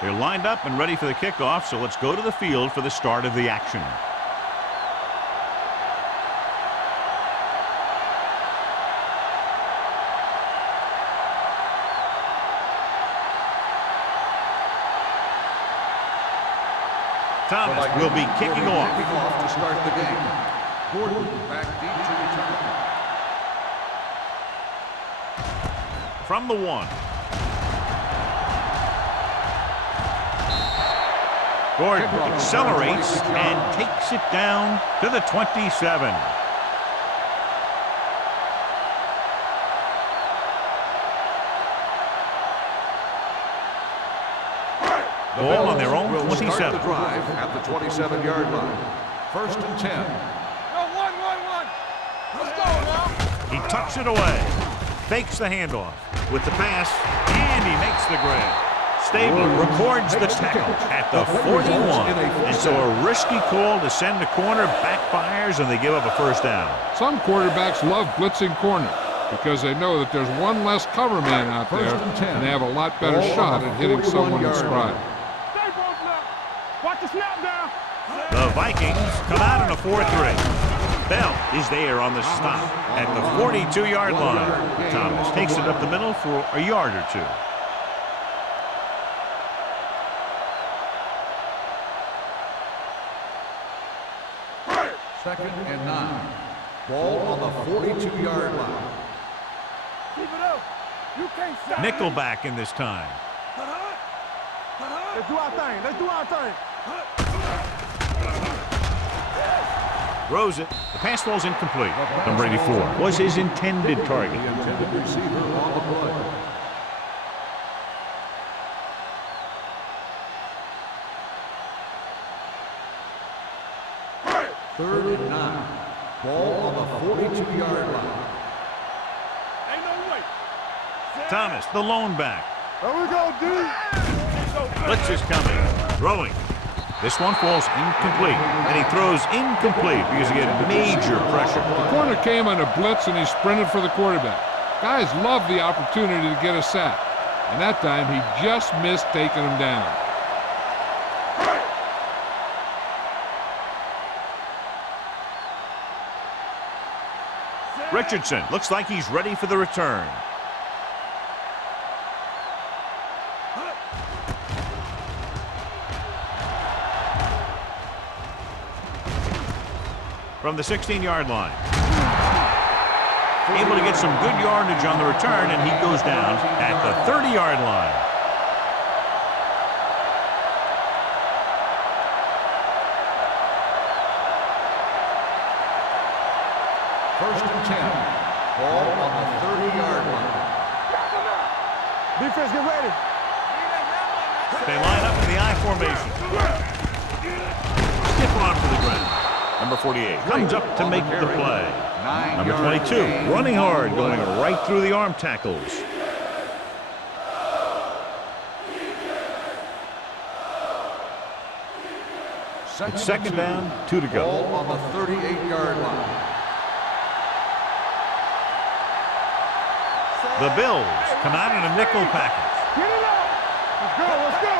They're lined up and ready for the kickoff, so let's go to the field for the start of the action. Thomas will be kicking off to start the game. Gordon back deep to return. From the 1. Gordon accelerates and takes it down to the 27. Ball on their own 27. Start the drive at the 27-yard line. 1st and 10. Go 1-1-1. Let's go now. He tucks it away. Fakes the handoff with the pass, and he makes the grab. Stable records the tackle at the 41. And so a risky call to send the corner backfires, and they give up a 1st down. Some quarterbacks love blitzing corner because they know that there's one less cover man out there, and they have a lot better shot at hitting someone in stride. Watch the snap down. The Vikings come out in a 4-3. Bell is there on the stop at the 42-yard line. Thomas takes it up the middle for a yard or 2. Second and 9. Ball on the 42-yard line. Keep it up. You can't stop. Nickelback in this time. Let's do our thing. Let's do our thing. Throws it. The pass ball's incomplete. Number 84 was his intended target. The intended receiver on the play. Third and 9. Ball on the 42-yard line. Ain't no way. Thomas, the lone back. There we go, dude. Blitz is coming. Throwing. This one falls incomplete, and he throws incomplete because he get major pressure. The corner came on a blitz, and he sprinted for the quarterback. Guys love the opportunity to get a sack, and that time he just missed taking him down. Richardson looks like he's ready for the return. From the 16-yard line. Able to get some good yardage on the return, and he goes down at the 30-yard line. First and 10. Ball on the 30-yard line. Defense, get ready. They line up in the I formation. Stiff arm to the ground. Number 48 comes up to make the play. Number 22 running hard, going right through the arm tackles. It's second down, 2 to go. Ball on the 38-yard line. The Bills come out in a nickel package. Get it up. Let's go.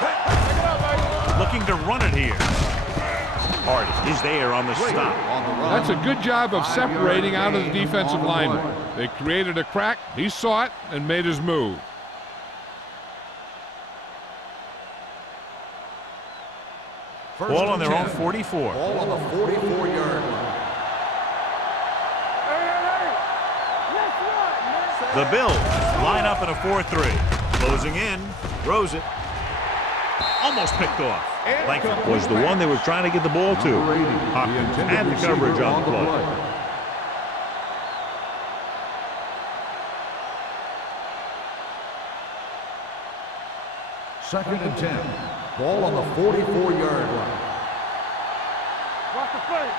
Take it up, baby. Looking to run it here. Hardy is there on the stop. That's a good job of separating out of the defensive lineman. They created a crack, he saw it, and made his move. Ball on their own 44. Ball on the 44-yard line. The Bills line up in a 4-3. Closing in, throws it. Almost picked off. Langford was the one they were trying to get the ball to. Hopkins had the coverage on the play. Second and 10. Ball on the 44-yard line. Watch the play.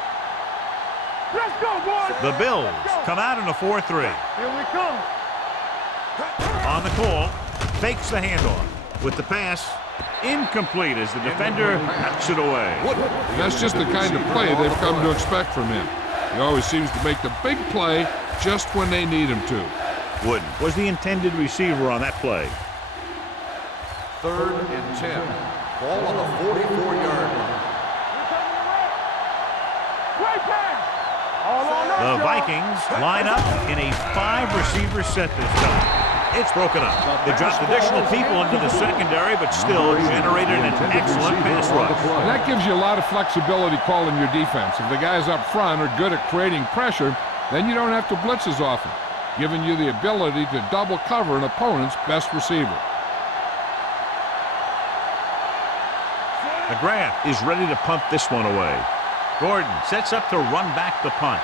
Let's go, boys. The Bills come out in a 4-3. Here we come. On the call, fakes the handoff. With the pass, incomplete as the defender knocks it away. That's just the kind of play they've come to expect from him. He always seems to make the big play just when they need him to. Wooden was the intended receiver on that play. 3rd and 10. Ball on the 44-yard line. Great pass. All on us, The y'all. Vikings line up in a 5-receiver set this time. It's broken up. They dropped additional people into the secondary, but still generated an excellent pass rush. And that gives you a lot of flexibility calling your defense. If the guys up front are good at creating pressure, then you don't have to blitz as often, giving you the ability to double cover an opponent's best receiver. McGrath is ready to punt this one away. Gordon sets up to run back the punt.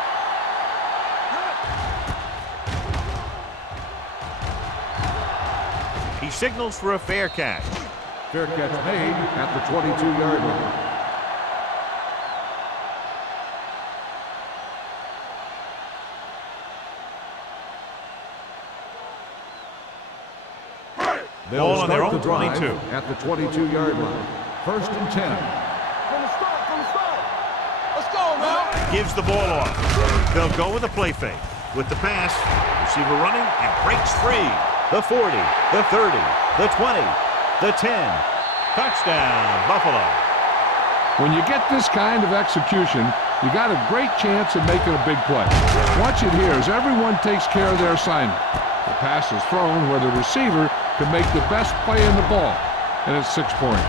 He signals for a fair catch. Fair catch made at the 22-yard line. Ball on their own 22. At the 22-yard line. 1st and 10. From the start. Let's go, now. Gives the ball off. They'll go with a play fake. With the pass, receiver running and breaks free. The 40, the 30, the 20, the 10. Touchdown, Buffalo. When you get this kind of execution, you got a great chance of making a big play. Watch it here as everyone takes care of their assignment. The pass is thrown where the receiver can make the best play in the ball, and it's 6 points.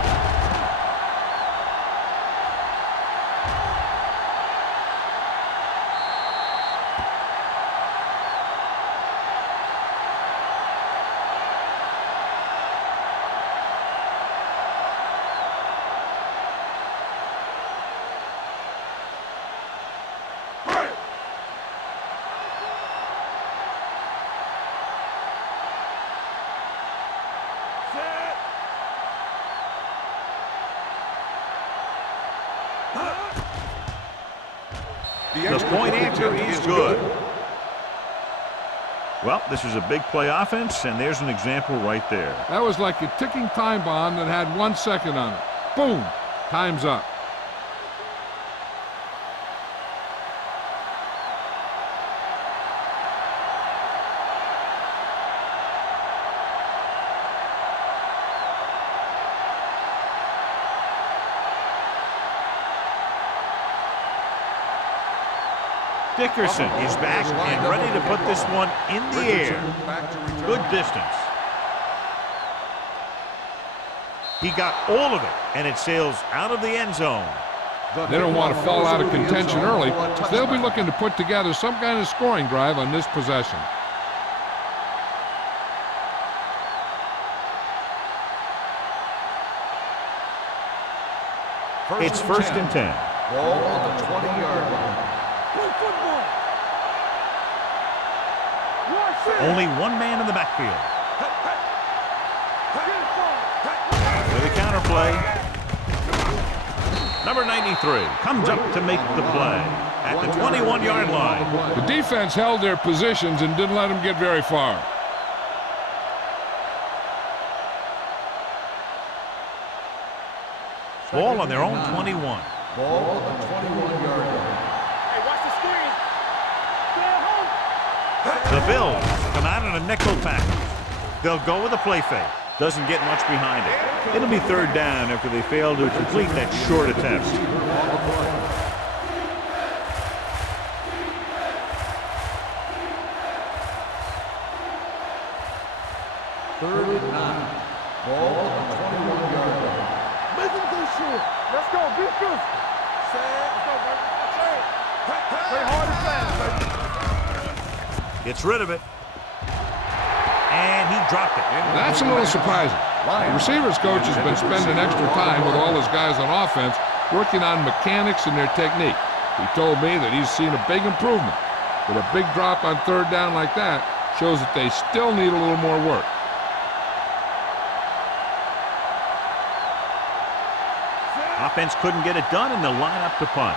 The point answer is good. Well, this is a big play offense, and there's an example right there. That was like a ticking time bomb that had 1 second on it. Boom! Time's up. Dickerson is back and ready to put this one in the air. Good distance. He got all of it, and it sails out of the end zone. They don't want to fall out of contention early, so they'll be looking to put together some kind of scoring drive on this possession. It's 1st and 10. Ball on the 20-yard line. Play football. Only one man in the backfield. With a counterplay. Number 93 comes up to make the play at the 21-yard line. The defense held their positions and didn't let them get very far. Ball on their own 21. Ball on the 21-yard line. Hey, watch the screen. Stay at home. The Bills come out in a nickel package. They'll go with a play fake. Doesn't get much behind it. It'll be 3rd down after they fail to complete that short attempt. Third and 9. Ball on the 21-yard line. Make him go short. Let's go. Be physical. Let's go, baby. Play hard and fast, baby. Gets rid of it. And he dropped it. That's a little surprising. The receivers coach has been spending extra time with all his guys on offense working on mechanics and their technique. He told me that he's seen a big improvement. But a big drop on 3rd down like that shows that they still need a little more work. Offense couldn't get it done, and they'll line up to punt.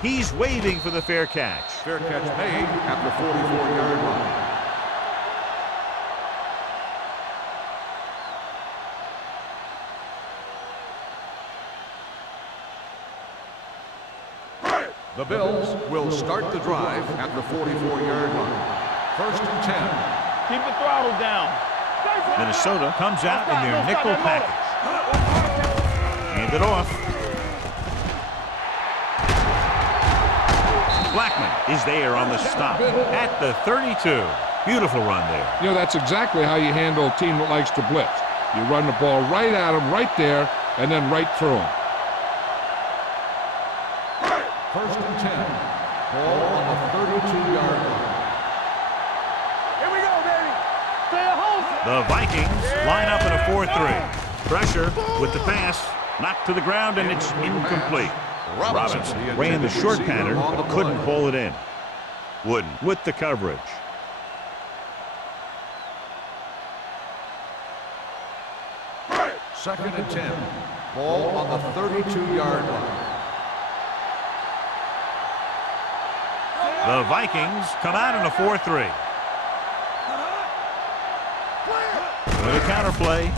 He's waving for the fair catch. Fair catch made at the 44-yard line. The Bills will start the drive at the 44-yard line. First and 10. Keep the throttle down. Minnesota comes out in their nickel package. Hand it off. Blackman is there on the stop at the 32. Beautiful run there. You know, that's exactly how you handle a team that likes to blitz. You run the ball right at them, right there, and then right through them. First and 10. Ball on the 32-yard line. Here we go, baby. Stay at home. The Vikings line up in a 4-3. Pressure with the pass. Knocked to the ground, and it's incomplete. Robinson ran the short pattern, but couldn't pull it in. Wooden with the coverage. Second and 10. Ball on the 32-yard line. The Vikings come out in a 4-3. With a counter play.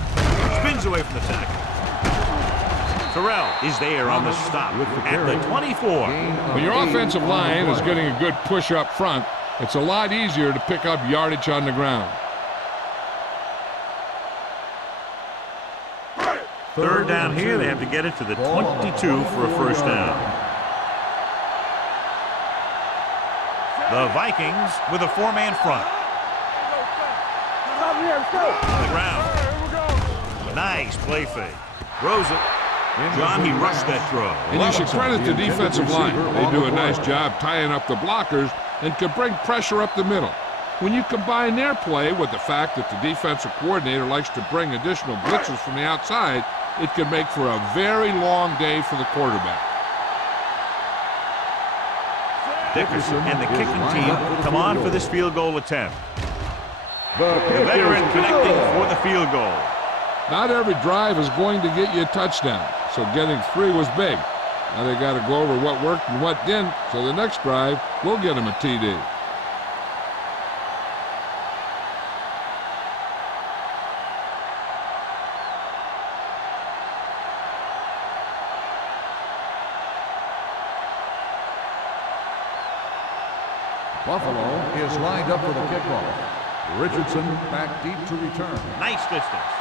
Spins away from the tackle. Terrell is there on the stop at the 24. When your offensive line is getting a good push up front, it's a lot easier to pick up yardage on the ground. Third down here, they have to get it to the 22 for a first down. The Vikings with a 4-man front. On the ground. Nice play fake. Throws it. John, he rushed that throw. And you should credit the defensive line. They do a nice job tying up the blockers and can bring pressure up the middle. When you combine their play with the fact that the defensive coordinator likes to bring additional blitzes from the outside, it can make for a very long day for the quarterback. Dickerson and the kicking team come on for this field goal attempt. The veteran connecting for the field goal. Not every drive is going to get you a touchdown, so getting 3 was big. Now they got to go over what worked and what didn't, so the next drive will get them a TD. Buffalo is lined up for the kickoff. Richardson back deep to return. Nice distance.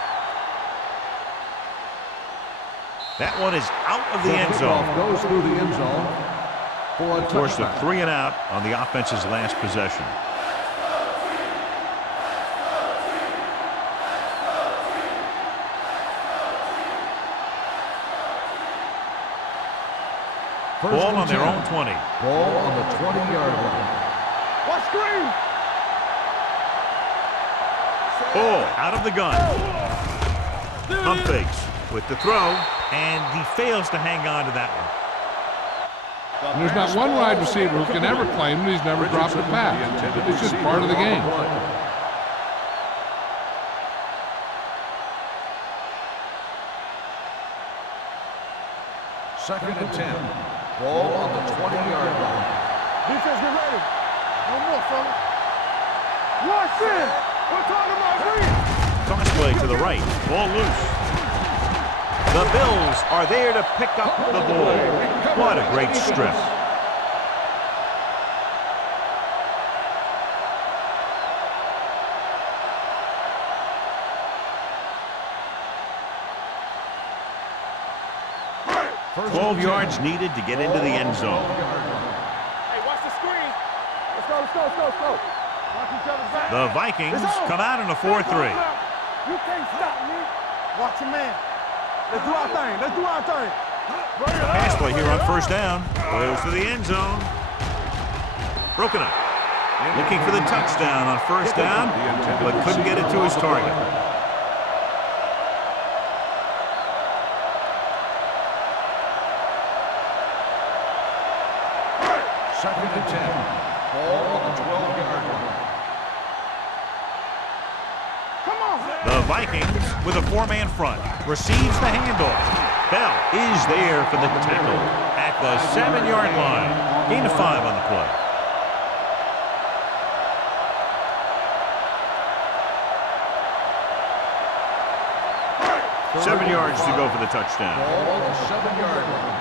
That one is out of the end zone. Goes through the end zone for a Forced a touchback. 3 and out on the offense's last possession. Ball on their own 20. Ball on the 20-yard line. What screen? Ball out of the gun. Pump fakes with the throw, and he fails to hang on to that one. And there's not one wide receiver who can ever claim that he's never dropped a pass. It's just part of the game. Second and 10. Ball on the 20-yard line. Defense, get ready. No more, fella. Watch in. We're talking about read. Toss play to the right. Ball loose. The Bills are there to pick up the ball. What a great strip. First 12 and 10. yards needed to get into the end zone. Hey, watch the screen. Let's go, let's go, let's go, let's go. Watch each other's back. The Vikings come out in a 4-3. You can't stop me. Watch your man. Let's do our thing. Let's do our thing. Pass play here on first down. Goes to the end zone. Broken up. Looking for the touchdown on first down, but couldn't get it to his target. Second and 10. Ball on the 12-yard line. Come on. The Vikings with a 4-man front receives the handoff. Bell is there for the tackle at the 7-yard line. Gain of 5 on the play. Third 7 and yards to 5. go for the touchdown. Ball on the 7-yard line.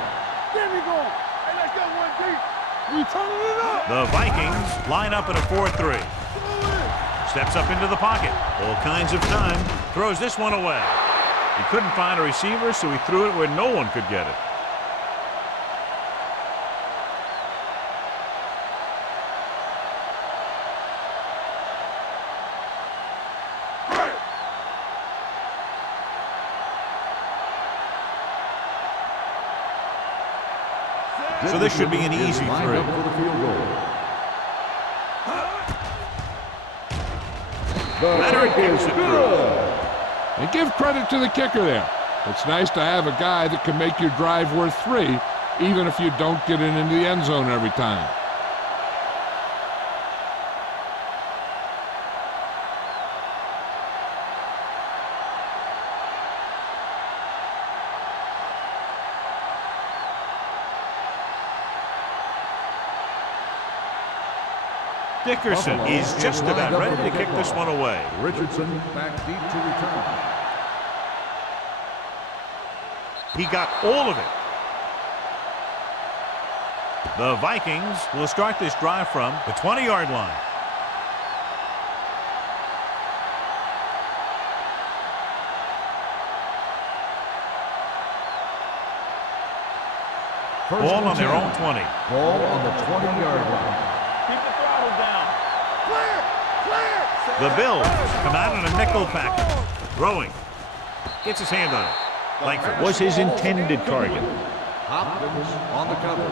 There we go. Hey, let's go one deep. We turning it up. The Vikings line up in a 4-3. Steps up into the pocket. All kinds of time. Throws this one away. He couldn't find a receiver, so he threw it where no one could get it. So this should be an easy three. Leonard kicks it through. And give credit to the kicker there. It's nice to have a guy that can make your drive worth 3, even if you don't get it into the end zone every time. Dickerson is just about ready to kick this one away. Richardson back deep to return. He got all of it. The Vikings will start this drive from the 20-yard line. Ball on their own 20. Ball on the 20-yard line. Keep the throttle down. Clear! Clear! The Bills come out in a nickel package. Throwing. Gets his hand on it. Langford was his intended target. Hopkins on the cover.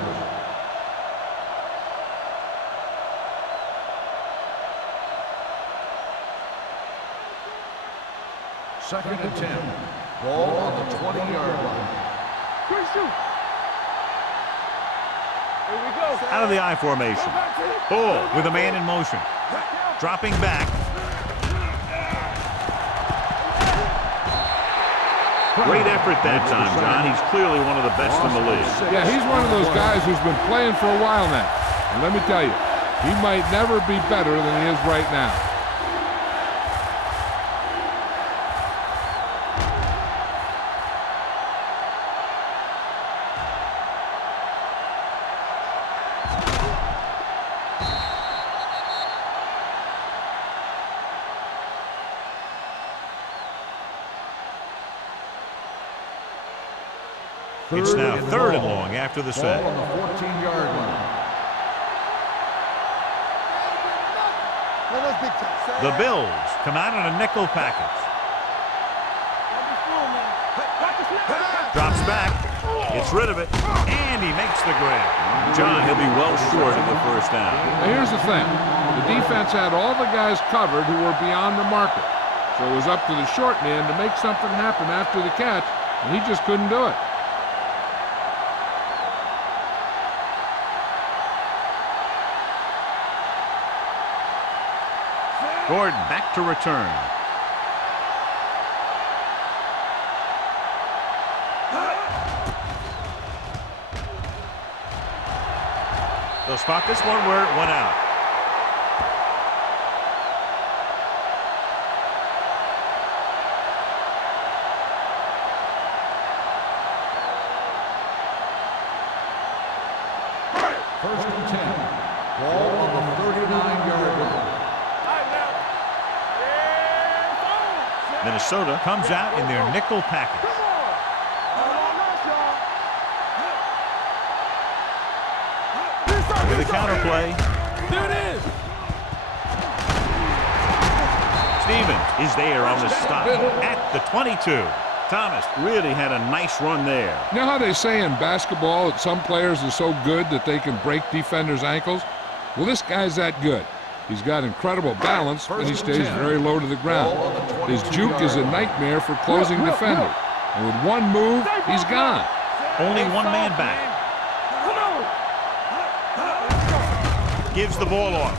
Second and 10. Ball on the 20-yard line. Good shoot. Here we go. Out of the I formation. Ball with a man in motion. Dropping back. Great effort that time, John. He's clearly one of the best in the league. Yeah, he's one of those guys who's been playing for a while now. And let me tell you, he might never be better than he is right now. It's now third and long after the sack. Ball on the 14-yard line. The Bills come out in a nickel package. Drops back, gets rid of it, and he makes the grab. John, he'll be well short of the first down. Now here's the thing. The defense had all the guys covered who were beyond the marker. So it was up to the short man to make something happen after the catch, and he just couldn't do it. Gordon back to return. They'll spot this one where it went out. First and 10. Ball on the 39-yard line. Minnesota comes out in their nickel package. With a counterplay. There it is. Stevens is there on the stop at the 22. Thomas really had a nice run there. You know how they say in basketball that some players are so good that they can break defenders' ankles? Well, this guy's that good. He's got incredible balance, and he stays very low to the ground. His juke is a nightmare for closing defenders. And with one move, he's gone. Only one man back. Gives the ball off.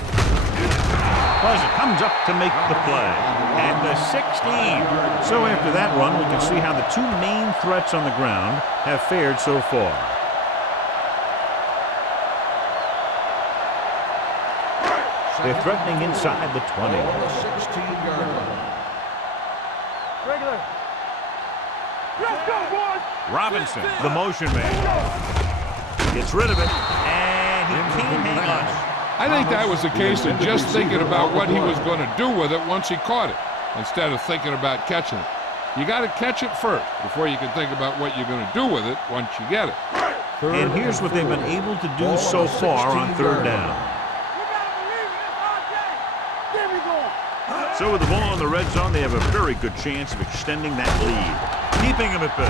Pleasant comes up to make the play. And the 16. So after that run, we can see how the two main threats on the ground have fared so far. They're threatening inside the 20. On the 16-yard line. Regular. Let's go, boys. Robinson, the motion man. Gets rid of it, and he can't hang on. I think that was a case of just thinking about what he was going to do with it once he caught it, instead of thinking about catching it. You got to catch it first before you can think about what you're going to do with it once you get it. And here's what they've been able to do so far on third down. So with the ball in the red zone, they have a very good chance of extending that lead. Keeping him at bay.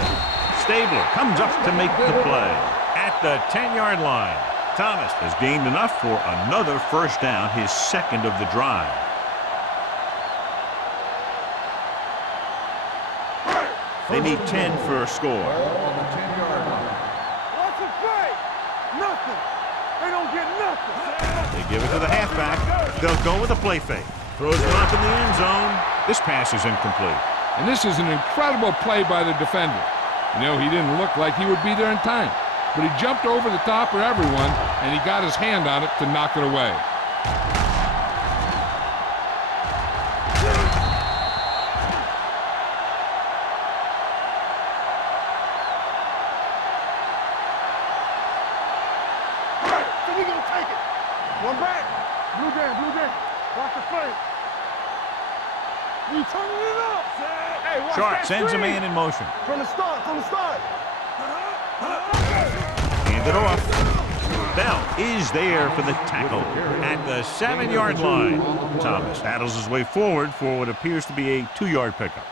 Stabler comes up to make the play. At the 10-yard line, Thomas has gained enough for another first down, his second of the drive. They need 10 for a score. On the 10-yard line. What's the play? Nothing. They don't get nothing. They give it to the halfback. They'll go with a play fake. Throws one up in the end zone. This pass is incomplete. And this is an incredible play by the defender. You know, he didn't look like he would be there in time, but he jumped over the top of everyone, and he got his hand on it to knock it away. So we gonna take it. One back. Blue game. Watch the play. We turning it up. Hey, watch Sharp that sends a screen. man in motion. From the start. Hand it off. Bell is there for the tackle at the 7-yard line. Thomas battles his way forward for what appears to be a 2-yard pickup.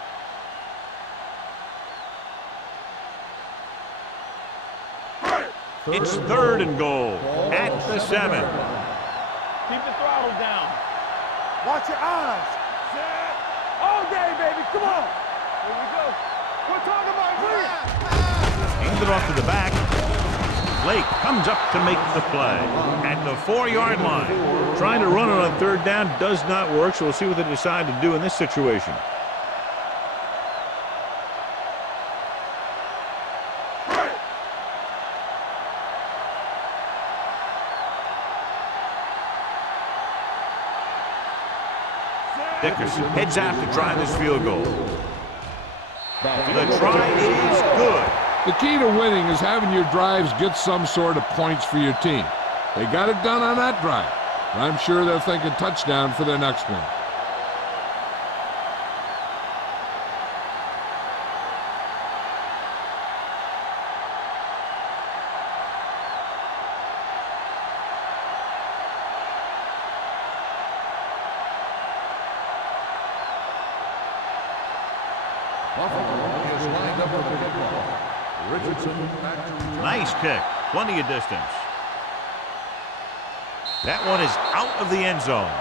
It's 3rd and goal at the 7. Keep the throttle down. Watch your eyes. All day, baby. Come on. Here we go. We're talking about brilliant. Hand it off to the back. Blake comes up to make the play at the 4-yard line. Trying to run it on 3rd down does not work, so we'll see what they decide to do in this situation. Dickerson heads out to try this field goal. The try is good. The key to winning is having your drives get some sort of points for your team. They got it done on that drive. I'm sure they're thinking touchdown for their next one. Buffalo is lined up for the kickoff. Richardson back to return. Nice kick. Plenty of distance. That one is out of the end zone.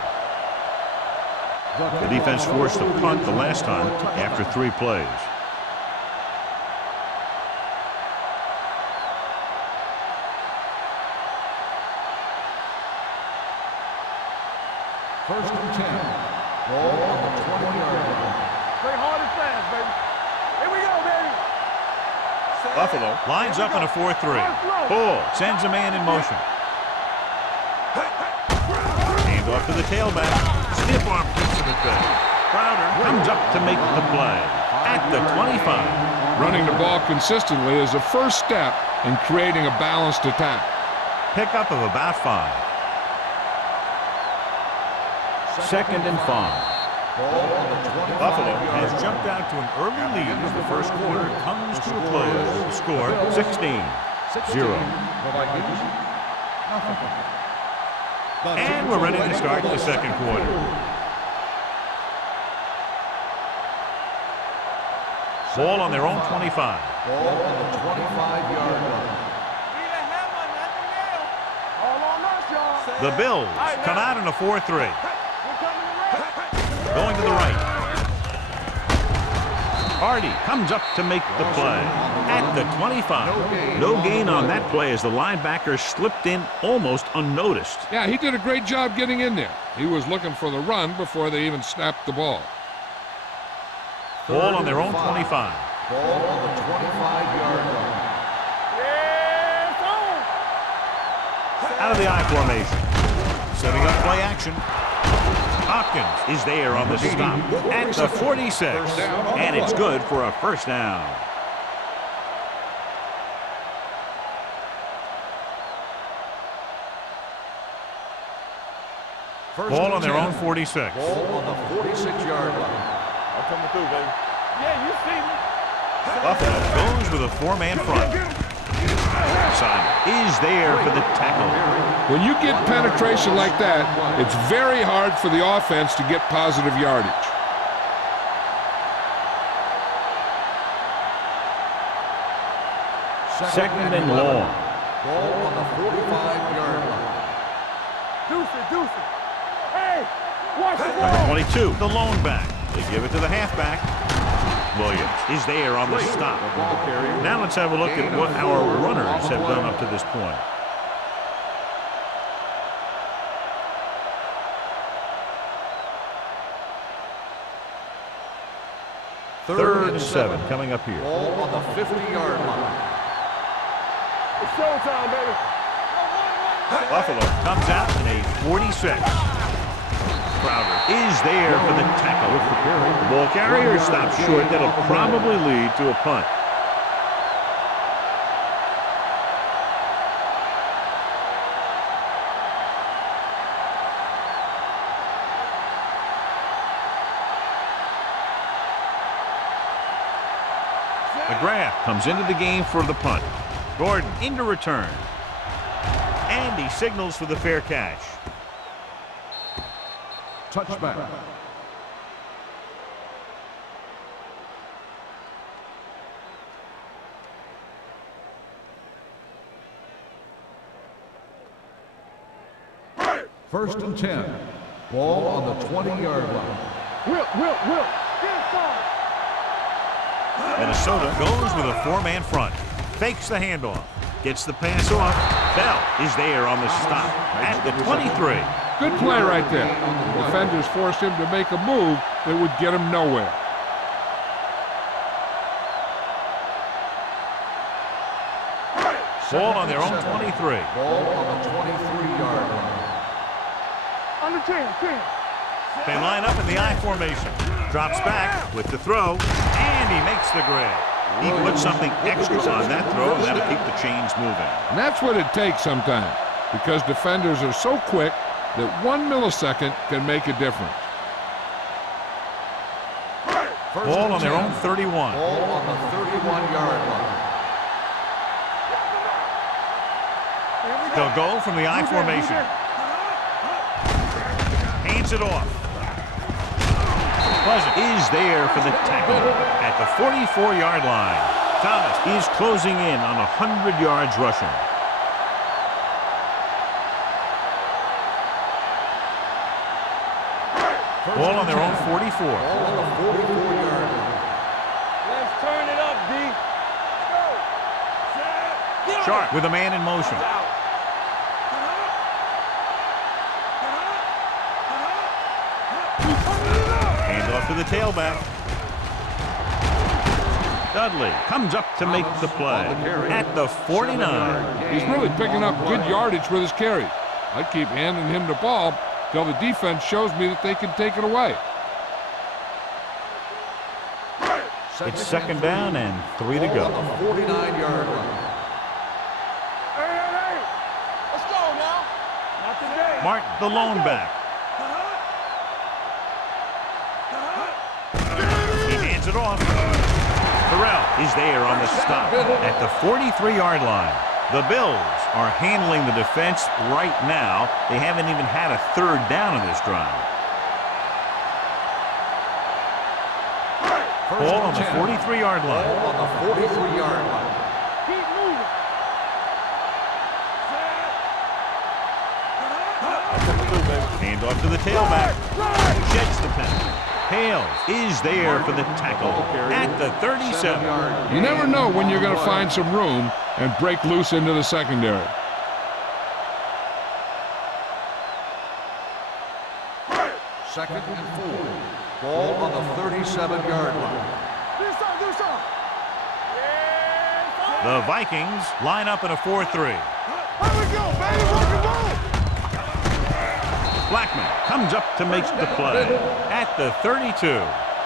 The defense forced a punt the last time after 3 plays. First and 10. Ball on the 20-yard line. Play hard and fast, baby. Here we go, baby. Buffalo lines up in a 4-3. Bull sends a man in motion. Hand off to the tailback. Stiff arm keeps him at bay. Crowder comes up to make the play at the 25. Running the ball consistently is the first step in creating a balanced attack. Pickup of about 5. 2nd and 5. Ball on the 25-yard Buffalo has line. jumped out to an early lead as the first quarter comes to a close. The score 16-0. The Vikings, nothing. And we're ready to start the second quarter. Ball on their own 25. Ball on the 25-yard line. All on us, y'all. The Bills come out in a 4-3. We're coming around. Going to the right. Hardy comes up to make the play at the 25. No gain on that play as the linebacker slipped in almost unnoticed. Yeah, he did a great job getting in there. He was looking for the run before they even snapped the ball. Ball on their own 25. Ball on the 25-yard line. Yeah, it's on. Out of the I formation. Setting up play action. Hopkins is there on the stop at the 46. And it's good for a first down. Ball on their own 46. Ball on the 46-yard line. I'm coming through, baby. Yeah, you see me. Buffalo goes with a four-man front. Simon is there for the tackle. When you get penetration like that, it's very hard for the offense to get positive yardage. Second and long. Ball on the 45-yard line. Deuce it. Hey, watch the Number ball. 22, the lone back. They give it to the halfback. Williams is there on the stop. Now let's have a look at what our runners have done up to this point. Third and 7 coming up here. Ball on the 50-yard line. It's showtime, baby. Buffalo comes out in a 46. Crowder is there for the tackle. The ball carrier stops short. That'll probably lead to a punt. McGrath comes into the game for the punt. Gordon into return. And he signals for the fair catch. Touchback. First and 10. Ball on the 20-yard line. Will. Get inside. Minnesota goes with a four-man front. Fakes the handoff. Gets the pass off. Bell is there on the stop at the 23. Good play right there. The defenders forced him to make a move that would get him nowhere. Ball on their own 23. Ball on the 23-yard line. Under 10. They line up in the I formation. Drops back with the throw, and he makes the grab. He puts something extra on that throw, and that'll keep the chains moving. And that's what it takes sometimes, because defenders are so quick that 1 millisecond can make a difference. Ball on their own 31. Ball on the 31-yard line. They'll go from the I formation. Hands it off. Pleasant is there for the tackle at the 44-yard line. Thomas is closing in on 100 yards rushing. Ball on their own 44. Ball on the 44-yard line. Let's turn it up, D. Go. Sharp with a man in motion. Handoff to the tailback. Dudley comes up to make the play at the 49. He's really picking up good yardage with his carries. I keep handing him the ball till the defense shows me that they can take it away. It's second down and 3 to go. Ball on the 49-yard line. Hey. Let's go now. Not today. Martin, the lone back. He hands it off. Terrell is there on the stop at the 43-yard line. The Bills are handling the defense right now. They haven't even had a third down in this drive. Ball on the 43-yard line. Ball on the 43-yard line. Keep moving. Hand off to the tailback. Sheds the penalty. Hales is there for the tackle at the 37. You never know when you're going to find some room and break loose into the secondary. Second and 4. Ball on the 37-yard line. Do something. The Vikings line up in a 4-3. Here we go, baby. Rock and roll. Blackman comes up to make the play at the 32.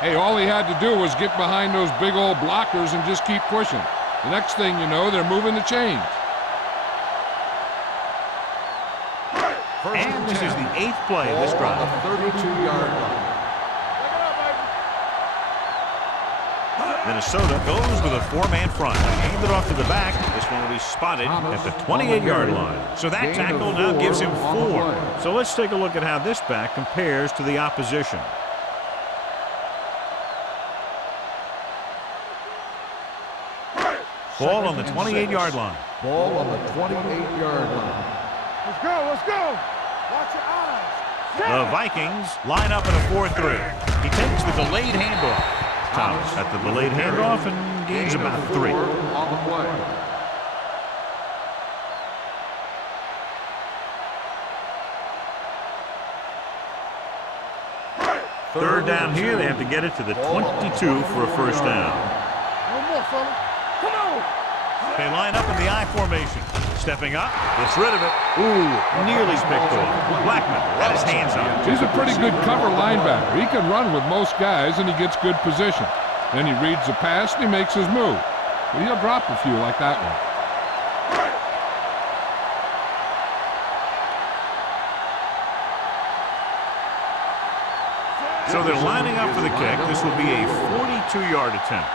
Hey, all he had to do was get behind those big old blockers and just keep pushing. The next thing you know, they're moving the chains. And this is the 8th play of this drive. On the 32-yard line. Minnesota goes with a 4-man front. Hand it off to the back. This one will be spotted at the 28-yard line. So that tackle now gives him 4. So let's take a look at how this back compares to the opposition. Ball on the 28-yard line. Ball on the 28-yard line. Let's go, let's go. Watch your eyes. The Vikings line up in a 4-3. He takes the delayed handoff. Thomas at the delayed handoff and gains about 3. On the play. Third down here. They have to get it to the 22 for a first down. No more, fella. Come on. They line up in the I formation. Stepping up, gets rid of it. Ooh, nearly picked off. Blackman got his hands up. He's a pretty good cover linebacker. He can run with most guys, and he gets good position. Then he reads the pass, and he makes his move. But he'll drop a few like that one. So they're lining up for the kick. This will be a 42-yard attempt.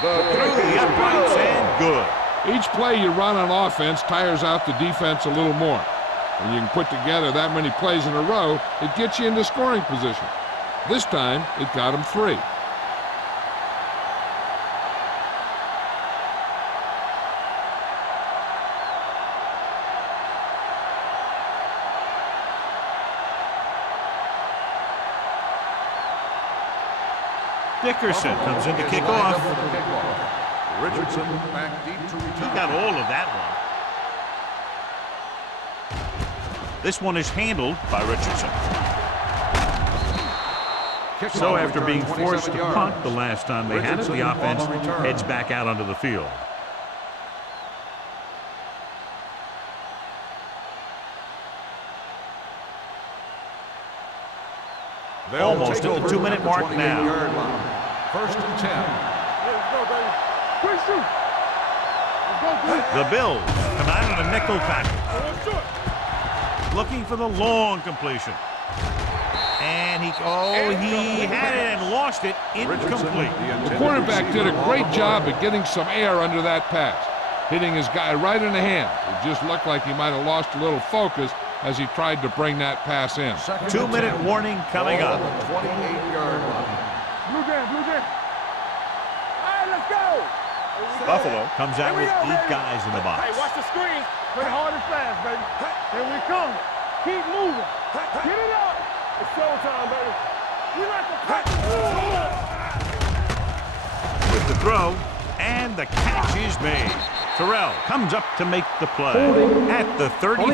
Through the uprights and good. Each play you run on offense tires out the defense a little more. When you can put together that many plays in a row, it gets you into scoring position. This time, it got him 3. Dickerson comes in to kick off. Richardson back deep to return. He got all of that one. This one is handled by Richardson. So after being forced to punt the last time they had it, the offense heads back out onto the field. Almost at the 2-minute mark now. First and 10. Let's go, baby. Quick shoot. Let's go, dude. The Bills come out in a nickel package. Let's do it. Looking for the long completion. And he had it and lost it. Incomplete. The quarterback did a great job at getting some air under that pass, hitting his guy right in the hand. It just looked like he might have lost a little focus as he tried to bring that pass in. 2-minute warning coming up. 28-yard line. Blue game, blue game. All right, let's go. Buffalo comes out with 8 guys in the box. Hey, watch the screen. Play hard and fast, baby. Here we come. Keep moving. Get it up. It's showtime, baby. We like to pack the With the throw, and the catch is made. Terrell comes up to make the play at the 34.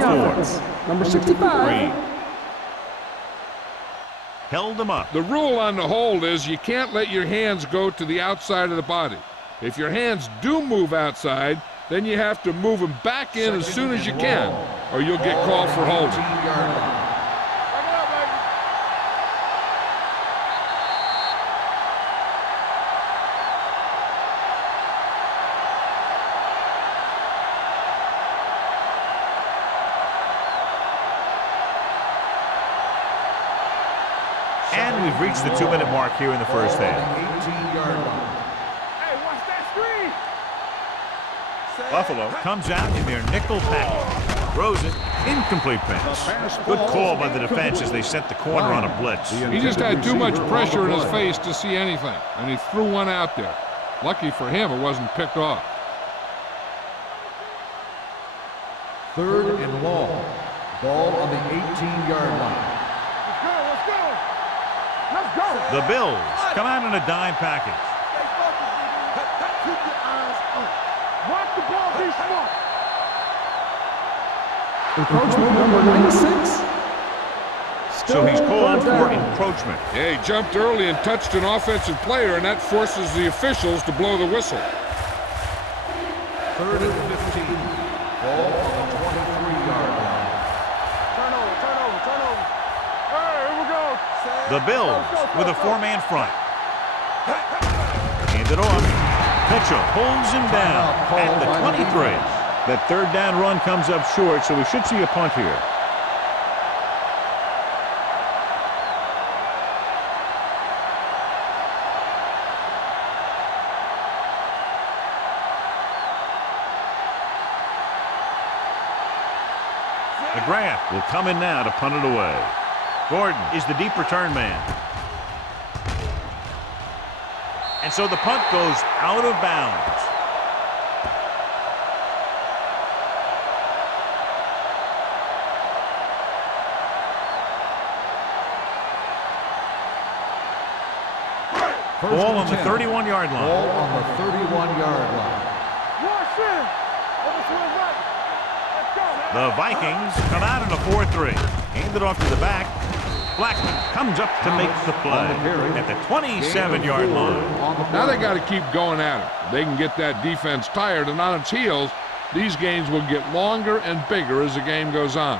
Number 65. Green held him up. The rule on the hold is you can't let your hands go to the outside of the body. If your hands do move outside, then you have to move them back in as soon as you can, or you'll get called for holding. And we've reached the 2-minute mark here in the first half. 18-yard line. Hey, watch that screen. Buffalo comes out in their nickel package. Throws it. Incomplete pass. Good call by the defense as they set the corner on a blitz. He just had too much pressure in his face to see anything, and he threw one out there. Lucky for him, it wasn't picked off. 3rd and long. Ball on the 18-yard line. Let's go, let's go. Let's go. The Bills come out in a dime package. Stay focused, baby. Keep your eyes on. Watch the ball be smart. Encroachment number 96. So he's called for encroachment. Yeah, he jumped early and touched an offensive player, and that forces the officials to blow the whistle. 3rd and 15. Ball on the 23-yard line. Turn over. All right, here we go. The Bills with a 4-man front. Hand it off. Mitchell pulls him down at the 23. That third down run comes up short, so we should see a punt here. McGrath will come in now to punt it away. Gordon is the deep return man. And so the punt goes out of bounds. Ball on the 31-yard line. Ball on the 31-yard line. The Vikings come out in a 4-3. Hand it off to the back. Blackman comes up to make the play at the 27-yard line. Now they got to keep going at it. If they can get that defense tired and on its heels, these games will get longer and bigger as the game goes on.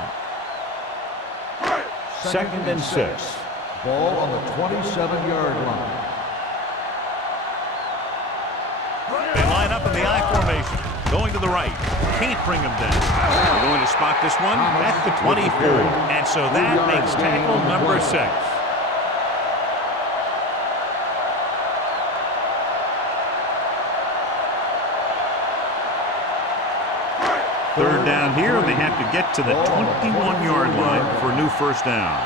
2nd and 6. Ball on the 27-yard line. They line up in the I formation. Going to the right. Can't bring him down. We're going to spot this one at the 24. And so that makes tackle number 6. Third down here, and they have to get to the 21-yard line for a new first down.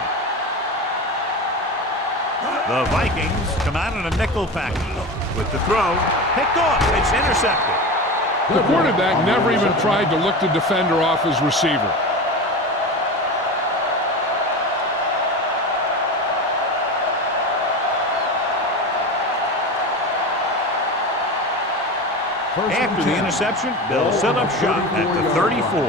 The Vikings come out in a nickel package. With the throw, picked off. It's intercepted. The quarterback never even tried to look the defender off his receiver. After the interception, they'll set up shop at the 34.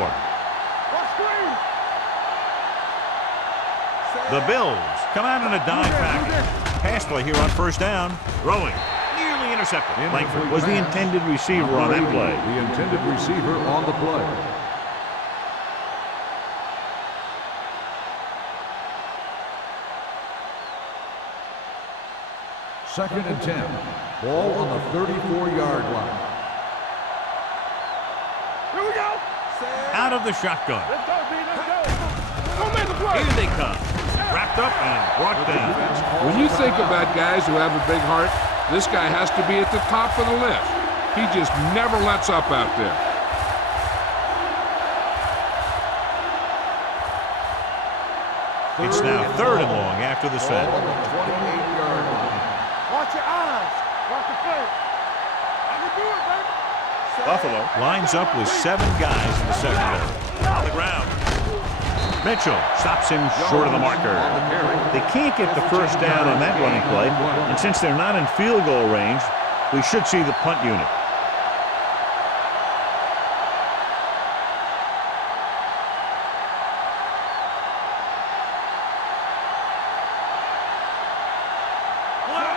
The Bills come out in a dime package. Pass play here on first down. Throwing. Nearly intercepted. Langford was the intended receiver on that play. The intended receiver on the play. Second and 10. Ball on the 34-yard line. Here we go. Out of the shotgun. Let's go, B. Let's go. Go make a play. Here they come. Wrapped up and brought down. When you think about guys who have a big heart, this guy has to be at the top of the list. He just never lets up out there. It's now third and long after the set. Ball on the 28-yard line. Watch your eyes. Watch the play. I can do it, baby. Buffalo lines up with 7 guys in the secondary. On the ground. Mitchell stops him short of the marker. They can't get the first down on that running play, and since they're not in field goal range, we should see the punt unit.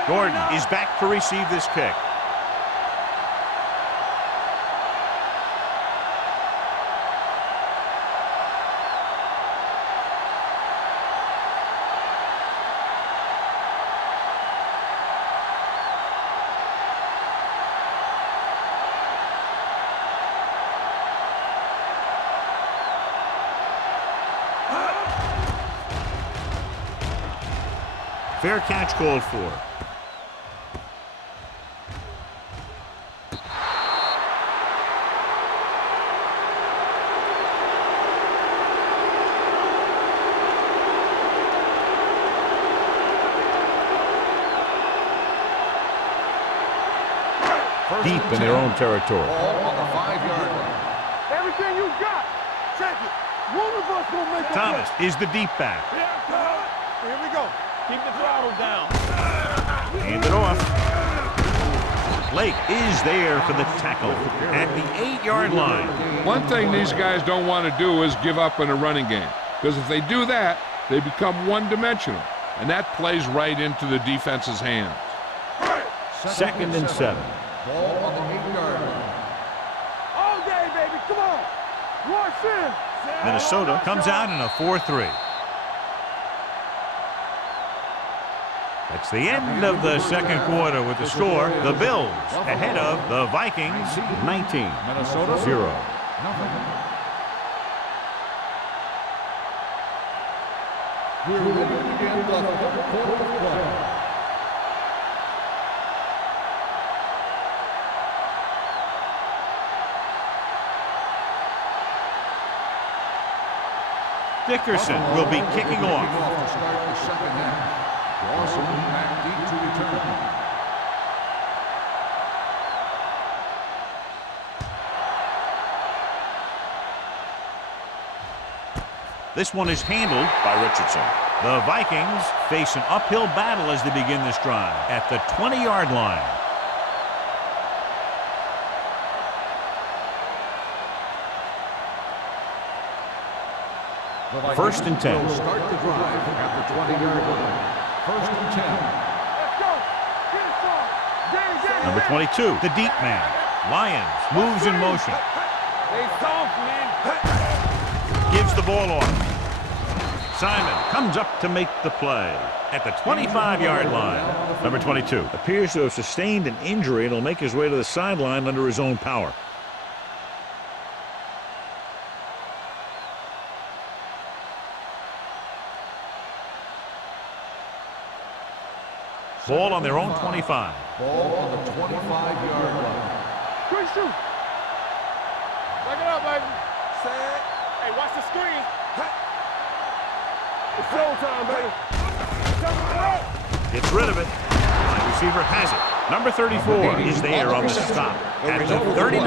Gordon is back to receive this kick. Fair catch called for. Deep in their own territory. Ball on the 5-yard line. Everything you got. Check it. One of us will make a Thomas is the deep back. Here we go. Keep the throttle down. Hand it off. Lake is there for the tackle at the 8-yard line. One thing these guys don't want to do is give up in a running game, because if they do that, they become one-dimensional, and that plays right into the defense's hands. 2nd and 7. Ball on the 8-yard line. All day, baby. Come on. Rush in. Minnesota comes out in a 4-3. That's the end of the second quarter with the score. The Bills ahead of the Vikings 19, Minnesota 0. nothing. We're ready to begin the third quarter of play. Dickerson will be kicking off. To start the second half. Dawson back deep to return. This one is handled by Richardson. The Vikings face an uphill battle as they begin this drive at the 20-yard line. First and 10. Will start the drive at the 20-yard line. First and 10. Let's go. Get it on. Get it. Number 22, the deep man. Lions moves in motion. They soft, man. Gives the ball off. Simon comes up to make the play at the 25-yard line. Number 22 appears to have sustained an injury and will make his way to the sideline under his own power. Ball on their own 25. Ball on the 25-yard line. Quick shoot. Back it up, baby. Set. Hey, watch the screen. It's showtime, baby. Gets rid of it. Wide receiver has it. Number 34 is there on the stop at the 39.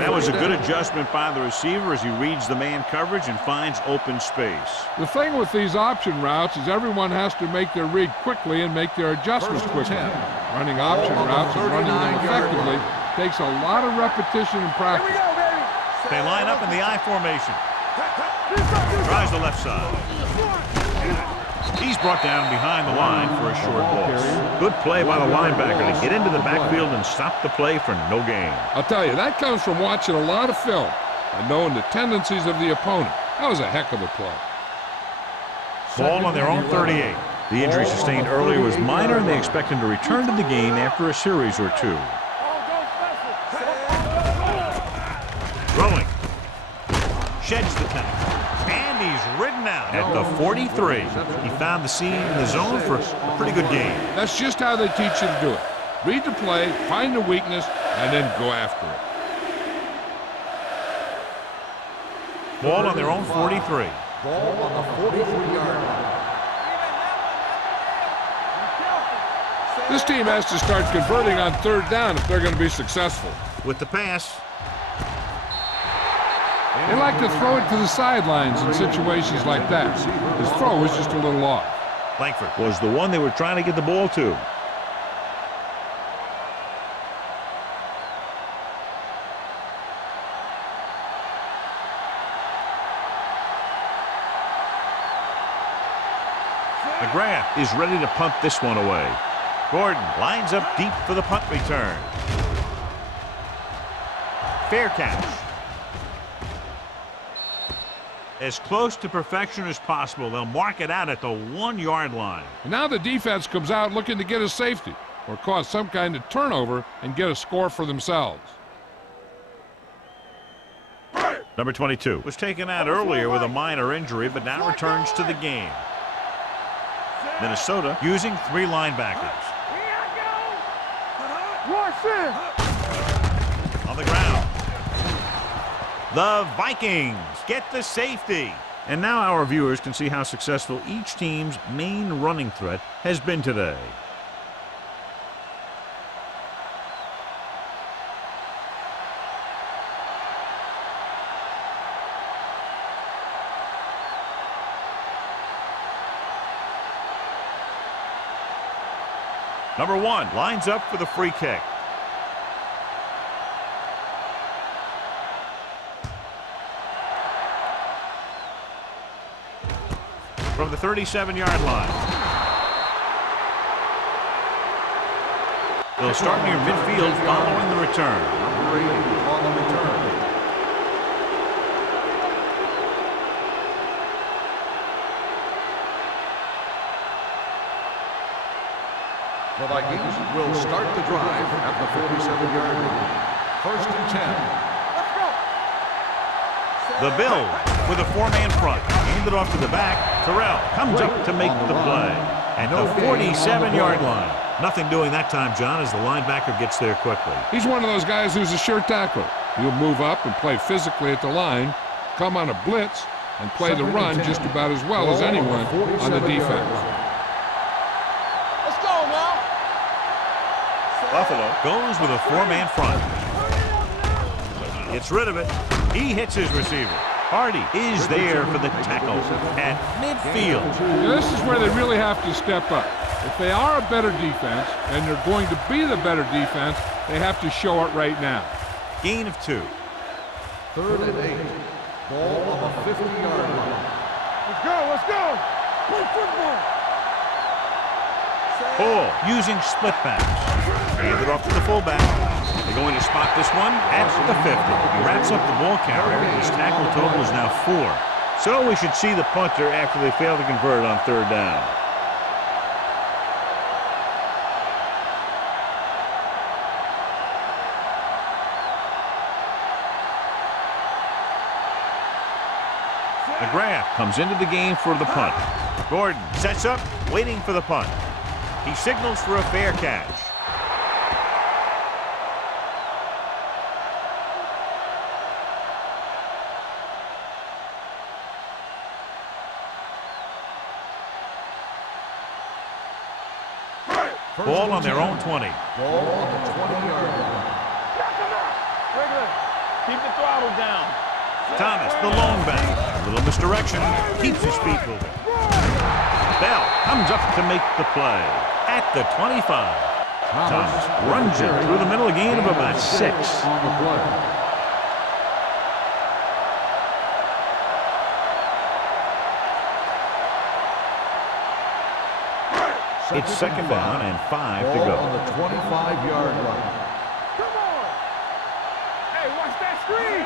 That was a good adjustment by the receiver as he reads the man coverage and finds open space. The thing with these option routes is everyone has to make their read quickly and make their adjustments quickly. Running option routes and running them effectively takes a lot of repetition and Here we practice. go, baby. They line up in the I formation. Tries the left side. He's brought down behind the line for a short loss. Good play by the linebacker to get into the backfield and stop the play for no gain. I'll tell you, that comes from watching a lot of film and knowing the tendencies of the opponent. That was a heck of a play. Ball on their own 38. The injury sustained earlier was minor, and they expect him to return to the game after a series or two. Throwing. Sheds the tackle. And he's ridden out at the 43. He found the seam in the zone for a pretty good game. That's just how they teach you to do it. Read the play, find the weakness, and then go after it. Ball on their own 43. Ball on the 43-yard line. This team has to start converting on third down if they're going to be successful. With the pass. They like to throw it to the sidelines in situations like that. His throw was just a little off. Langford was the one they were trying to get the ball to. McGrath is ready to punt this one away. Gordon lines up deep for the punt return. Fair catch. As close to perfection as possible. They'll mark it out at the 1-yard line. And now the defense comes out looking to get a safety or cause some kind of turnover and get a score for themselves. Number 22 was taken out earlier with a minor injury, but now returns to the game. Minnesota using 3 linebackers. On the ground. The Vikings get the safety. And now our viewers can see how successful each team's main running threat has been today. Number 1 lines up for the free kick. From the 37-yard line. They'll start near midfield following the return. Number 80 on the return. The Vikings will start the drive at the 47-yard line. 1st and 10. Let's go. The Bills with a four-man front. Handed off to the back. Terrell comes up to make the play at the 47-yard line. Nothing doing that time, John, as the linebacker gets there quickly. He's one of those guys who's a sure tackler. He'll move up and play physically at the line, come on a blitz, and play the run just about as well as anyone on the defense. Let's go now. Buffalo goes with a four-man front. Gets rid of it. He hits his receiver. Hardy is there for the tackle at midfield. Now, this is where they really have to step up. If they are a better defense, and they're going to be the better defense, they have to show it right now. Gain of 2. 3rd and 8. Ball on the 50-yard line. Let's go. Let's go. Play football. Ball using split backs. Handed off to the fullback. They're going to spot this one at the 50. He wraps up the ball carrier. His tackle total is now 4. So we should see the punter after they fail to convert on 3rd down. McGrath comes into the game for the punt. Gordon sets up, waiting for the punt. He signals for a fair catch. Ball on their own 20. Ball on the 20-yard line. Regular. Keep the throttle down. Thomas, the long back. A little misdirection. Keeps his feet moving. Bell comes up to make the play at the 25. Thomas runs it through the middle, a gain of about 6. On the play. It's 2nd down and 5 to Ball go. on the 25-yard line. Come on. Hey, watch that screen.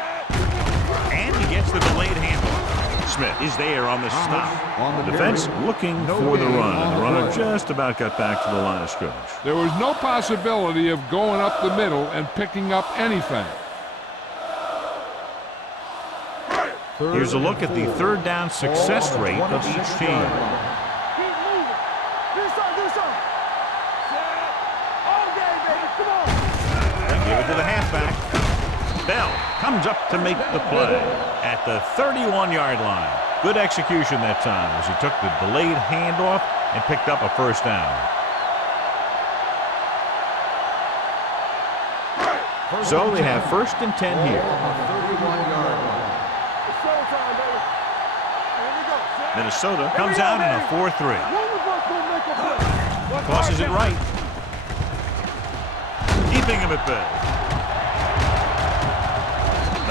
And he gets the delayed handoff. Smith is there on the stop. On the Defense carry. looking No for the gain run. on And the the runner play. just about got back to the line of scrimmage. There was no possibility of going up the middle and picking up anything. Here's a look at the 3rd down success rate of each team. Keep moving. Do something. Do something. All day, baby. Come on. They give it to the halfback. Bell comes up to make the play at the 31-yard line. Good execution that time as he took the delayed handoff and picked up a 1st down. So they have 1st and 10 here. On the 31-yard line. It's showtime, baby. Here we go. Minnesota comes out in a 4-3. One of us gonna make a play. Tosses it right. Keeping him at bay.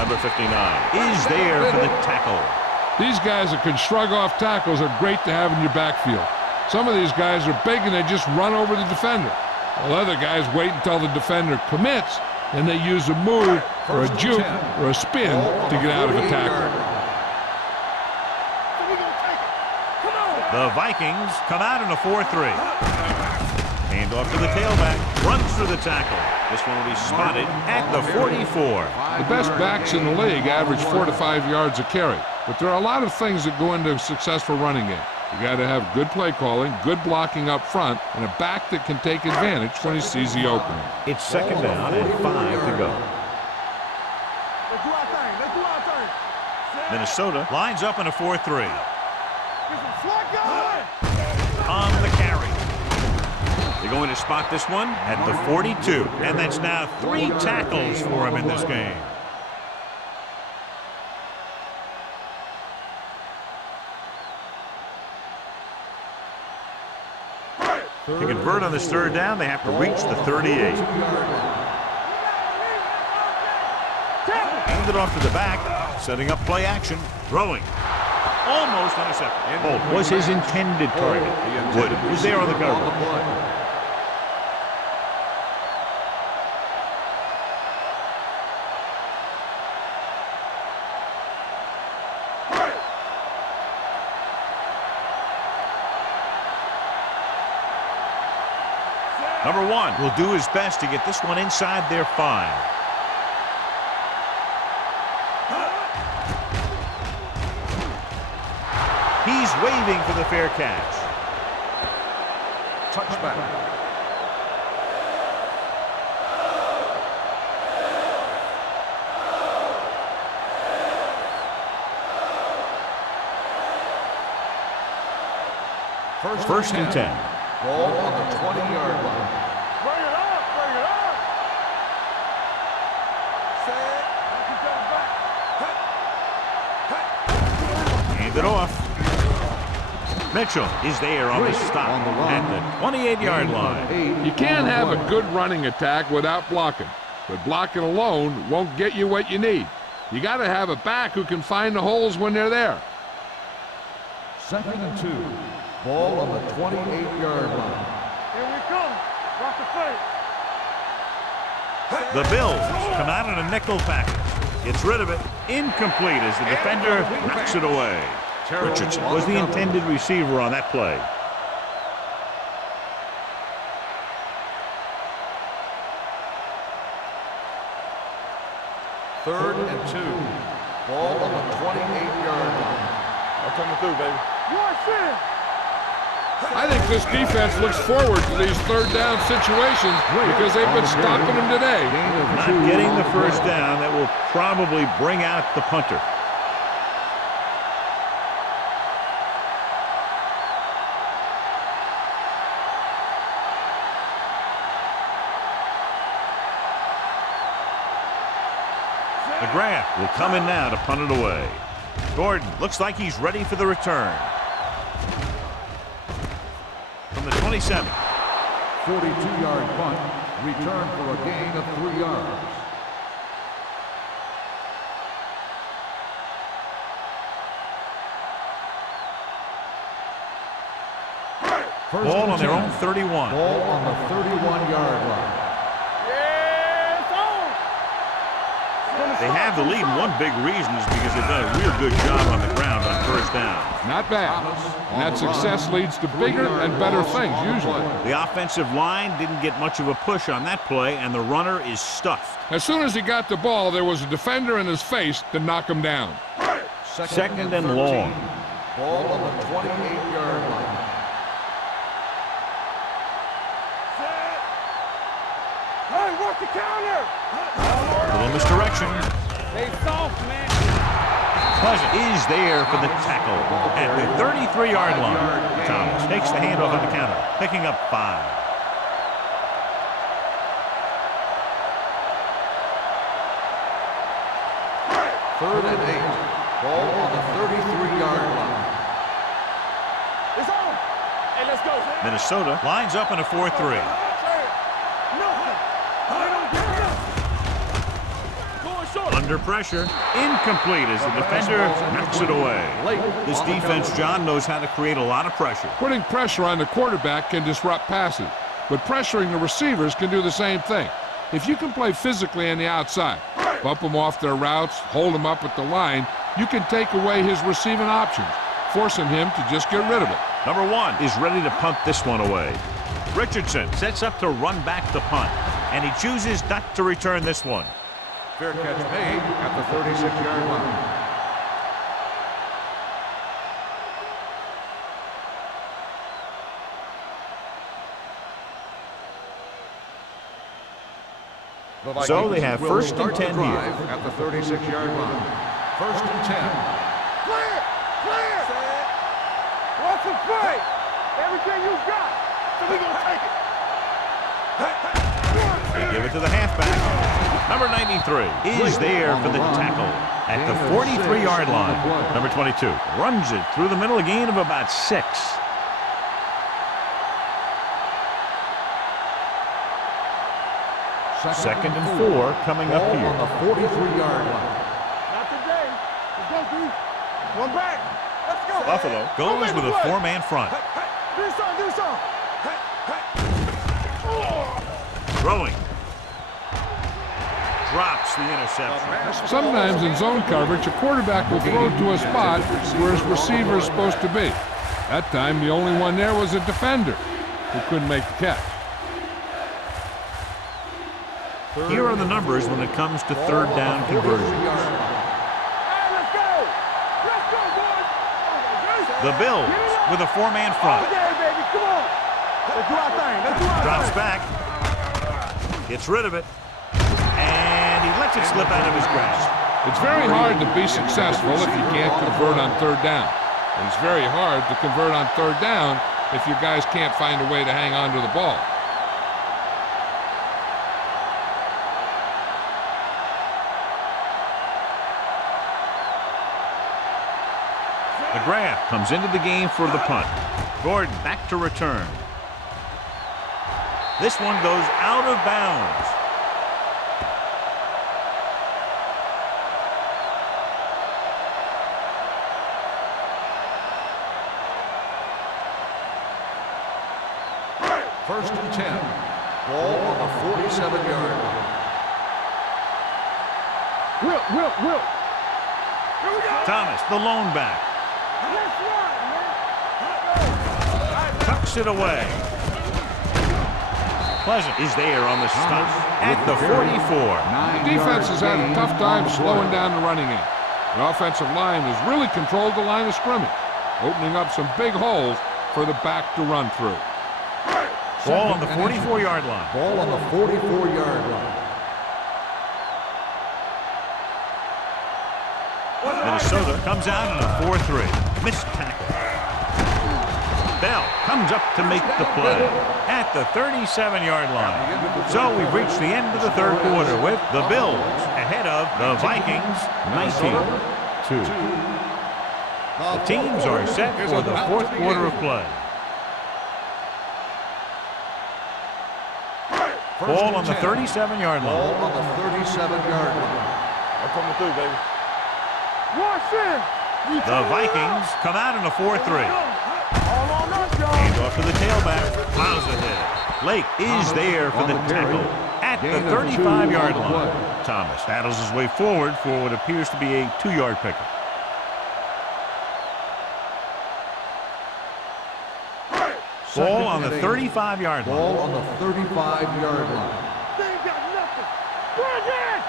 Number 59 is there for the tackle. These guys that can shrug off tackles are great to have in your backfield. Some of these guys are big and they just run over the defender. While other guys wait until the defender commits, and they use a move or a juke or a spin to get out of a tackle. The Vikings come out in a 4-3. Hand off to the tailback. Runs through the tackle. This one will be spotted at the 44. The best backs in the league average 4 to 5 yards a carry. But there are a lot of things that go into a successful running game. You got to have good play calling, good blocking up front, and a back that can take advantage when he sees the opening. It's 2nd down and 5 to go. Let's do our thing. Let's do our thing. Minnesota lines up in a 4-3. Get some slack going. On the carry. They're going to spot this one at the 42. And that's now 3 tackles for him in this game. To convert on this 3rd down, they have to reach the 38. Hand it off to the back, setting up play action, throwing. Almost intercepted. Holt was his intended target. Wood was there on the cover. Number 1 will do his best to get this one inside their 5. He's waving for the fair catch. Touchback. First and 10. Ball on the 20-yard line. Bring it up, bring it up. Set. Hand it off. Mitchell is there on the stop at the 28-yard line. You can't have a good running attack without blocking, but blocking alone won't get you what you need. You got to have a back who can find the holes when they're there. 2nd and 2. Ball on the 28-yard line. Here we come. Watch the face. The Bills come out in a nickel package. Gets rid of it. Incomplete as the defender knocks it away. Richardson was the intended receiver on that play. Third and 2. Ball on the 28-yard line. I'm coming through, baby. You are shit. I think this defense looks forward to these third down situations because they've been stopping them today. Not getting the first down. That will probably bring out the punter. McGrath will come in now to punt it away. Gordon looks like he's ready for the return. From the 27. 42-yard punt. Return for a gain of 3 yards. Ball on their own 31. Ball on the 31-yard line. They have the lead, and one big reason is because they've done a real good job on the ground on first down. Not bad. And that success leads to bigger and better things, usually. The offensive line didn't get much of a push on that play, and the runner is stuffed. As soon as he got the ball, there was a defender in his face to knock him down. Second and long. Ball on the 28-yard line. Hey, what's the counter? Little misdirection. They soft, man. Pleasant is there for the tackle at the 33-yard line. Thomas takes the handoff on the counter, picking up 5. Third and 8. Ball on the 33-yard line. It's on. Hey, let's go. Minnesota lines up in a 4-3. Under pressure, incomplete as the defender knocks it away. This defense, John, knows how to create a lot of pressure. Putting pressure on the quarterback can disrupt passes, but pressuring the receivers can do the same thing. If you can play physically on the outside, bump them off their routes, hold them up at the line, you can take away his receiving options, forcing him to just get rid of it. Number 1 is ready to punt this one away. Richardson sets up to run back the punt, and he chooses not to return this one. Fair catch made at the 36-yard line. So they have first and 10 here. At the 36-yard line. First and 10. Clear! Clear! What's the play? Everything you got. So we gonna take it. They give it to the halfback. Number 93 is there for the tackle at the 43-yard line. Number 22 runs it through the middle, a gain of about 6. Second and 4 coming up Ball here. on the 43-yard line. Not today. Let's go, D. One back. Let's go. Buffalo goes with a 4-man front. Do something, do something. Throwing. Drops the interception. Sometimes in zone coverage, a quarterback will throw to a spot where his receiver is supposed to be. That time, the only one there was a defender who couldn't make the catch. Here are the numbers when it comes to third down conversions. Let's go! Let's go, boys! The Bills with a four-man front. Okay, baby, come on! Let's do our thing. Let's do our Drops thing. back. Gets rid of it. And he lets it slip out of his grasp. It's very hard to be successful if you can't convert on third down. And it's very hard to convert on third down if your guys can't find a way to hang on to the ball. McGrath comes into the game for the punt. Gordon back to return. This one goes out of bounds. First and 10. Ball on the 47-yard line. Will. Thomas, the lone back. Let's run, man. Tucks it away. Pleasant is there on the stop at the 44. The defense has had a tough time slowing down the running game. The offensive line has really controlled the line of scrimmage, opening up some big holes for the back to run through. Ball on the 44-yard line. Ball on the 44-yard line. Minnesota comes out in a 4-3. Missed tackle. Bell comes up to make the play at the 37-yard line. So we've reached the end of the third quarter with the Bills ahead of the Vikings 19-2. The teams are set for the fourth quarter of play. Ball on the 37-yard Ball line. on the 37-yard line. I'm coming through, baby. Watch in. The Vikings come out in a 4-3. All on us, y'all. Hand off to the tailback. Plows ahead. Lake is there for the tackle at the 35-yard line. Thomas battles his way forward for what appears to be a 2-yard pickup. Ball on the 35-yard line. Ball on the 35-yard line. They ain't got nothing. Bring it!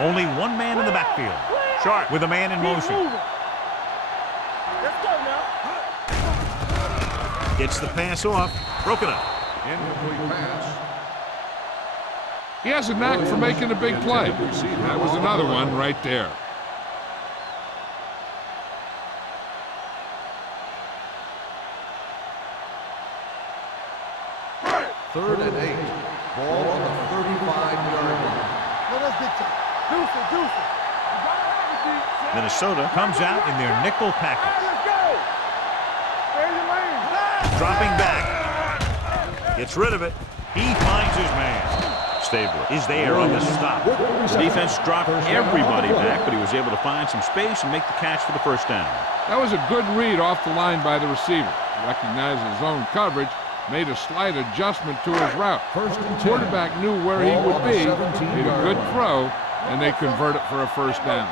Only one man in the backfield. Sharp with a man in Keep motion. moving. Let's go now. Gets the pass off. Broken up. Incomplete pass. He has a knack for making a big play. That was another one right there. Third and 8. Ball on the 35-yard line. Let us get you. Deuce it. You gotta have it, D. Minnesota comes out in their nickel package. Let's go. Stay your lane. Dropping back. Gets rid of it. He finds his man. Stabler is there on the stop. The defense dropped everybody back, but he was able to find some space and make the catch for the first down. That was a good read off the line by the receiver. He recognized his own coverage, made a slight adjustment to his route. First and 10. Quarterback knew where he would be, made a good throw, and they convert it for a first down.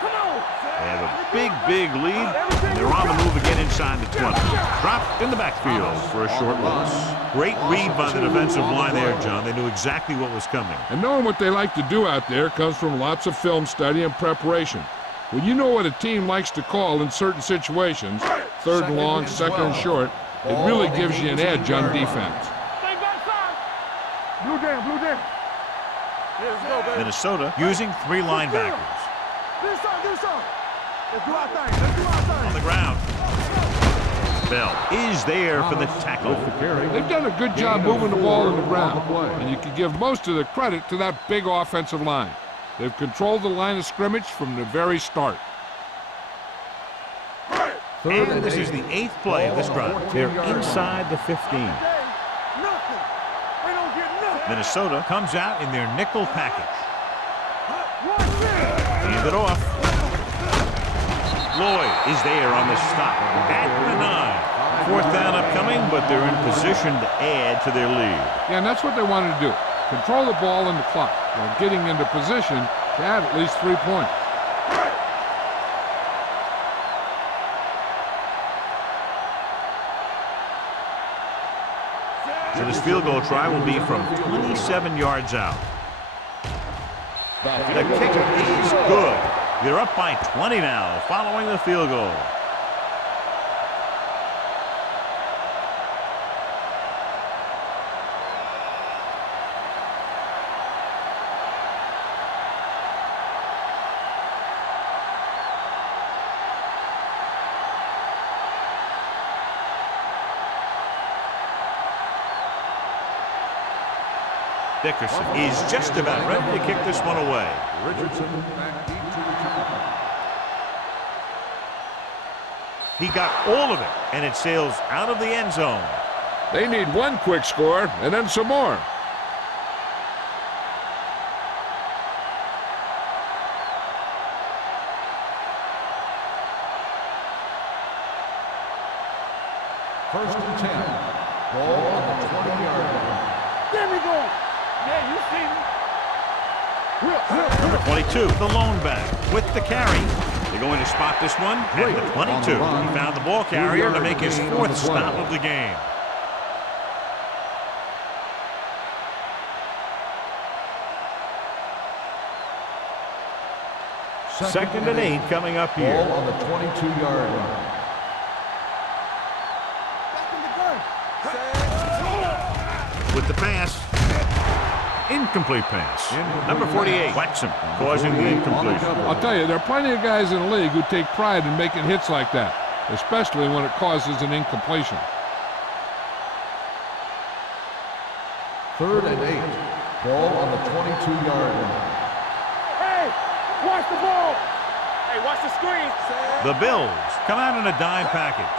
Come on. They have a big lead, and they're on the move again inside the 20. Dropped in the backfield for a short loss. Great read by the defensive line there, John. They knew exactly what was coming. And knowing what they like to do out there comes from lots of film study and preparation. When you know what a team likes to call in certain situations, third and long, second and short, it really gives you an edge on defense. Stay back side. Blue down. Let's go, baby. Minnesota using 3 linebackers. This side. Let's do our thing. On the ground. Bell is there for the tackle. They've done a good job moving the ball on the ground, and you can give most of the credit to that big offensive line. They've controlled the line of scrimmage from the very start. And this is the 8th play of this drive. They're inside the 15. Nothing. We don't get nothing. Minnesota comes out in their nickel package. Watch it. Hand it off. Lloyd is there on the stop at the 9. 4th down upcoming, but they're in position to add to their lead. Yeah, and that's what they wanted to do. Control the ball in the clock while getting into position to add at least 3 points. So this field goal try will be from 27 yards out. The kick is good. They're up by 20 now following the field goal. Dickerson is just about ready to kick this one away. Richardson back deep to return. He got all of it, and it sails out of the end zone. They need one quick score and then some more. First and 10. Ball on the 20-yard line. There we go. Yeah, you see me. Number 22, the lone back with the carry. They're going to spot this one at the 22. He found the ball carrier to make his fourth stop of the game. Second and 8 coming up here. Ball on the 22-yard line. With the pass. Incomplete pass. Number 48 whacks him, causing the incompletion. I'll tell you, there are plenty of guys in the league who take pride in making hits like that, especially when it causes an incompletion. Third and 8. Ball on the 22-yard line. Hey, watch the ball. Hey, watch the screen. The Bills come out in a dime package.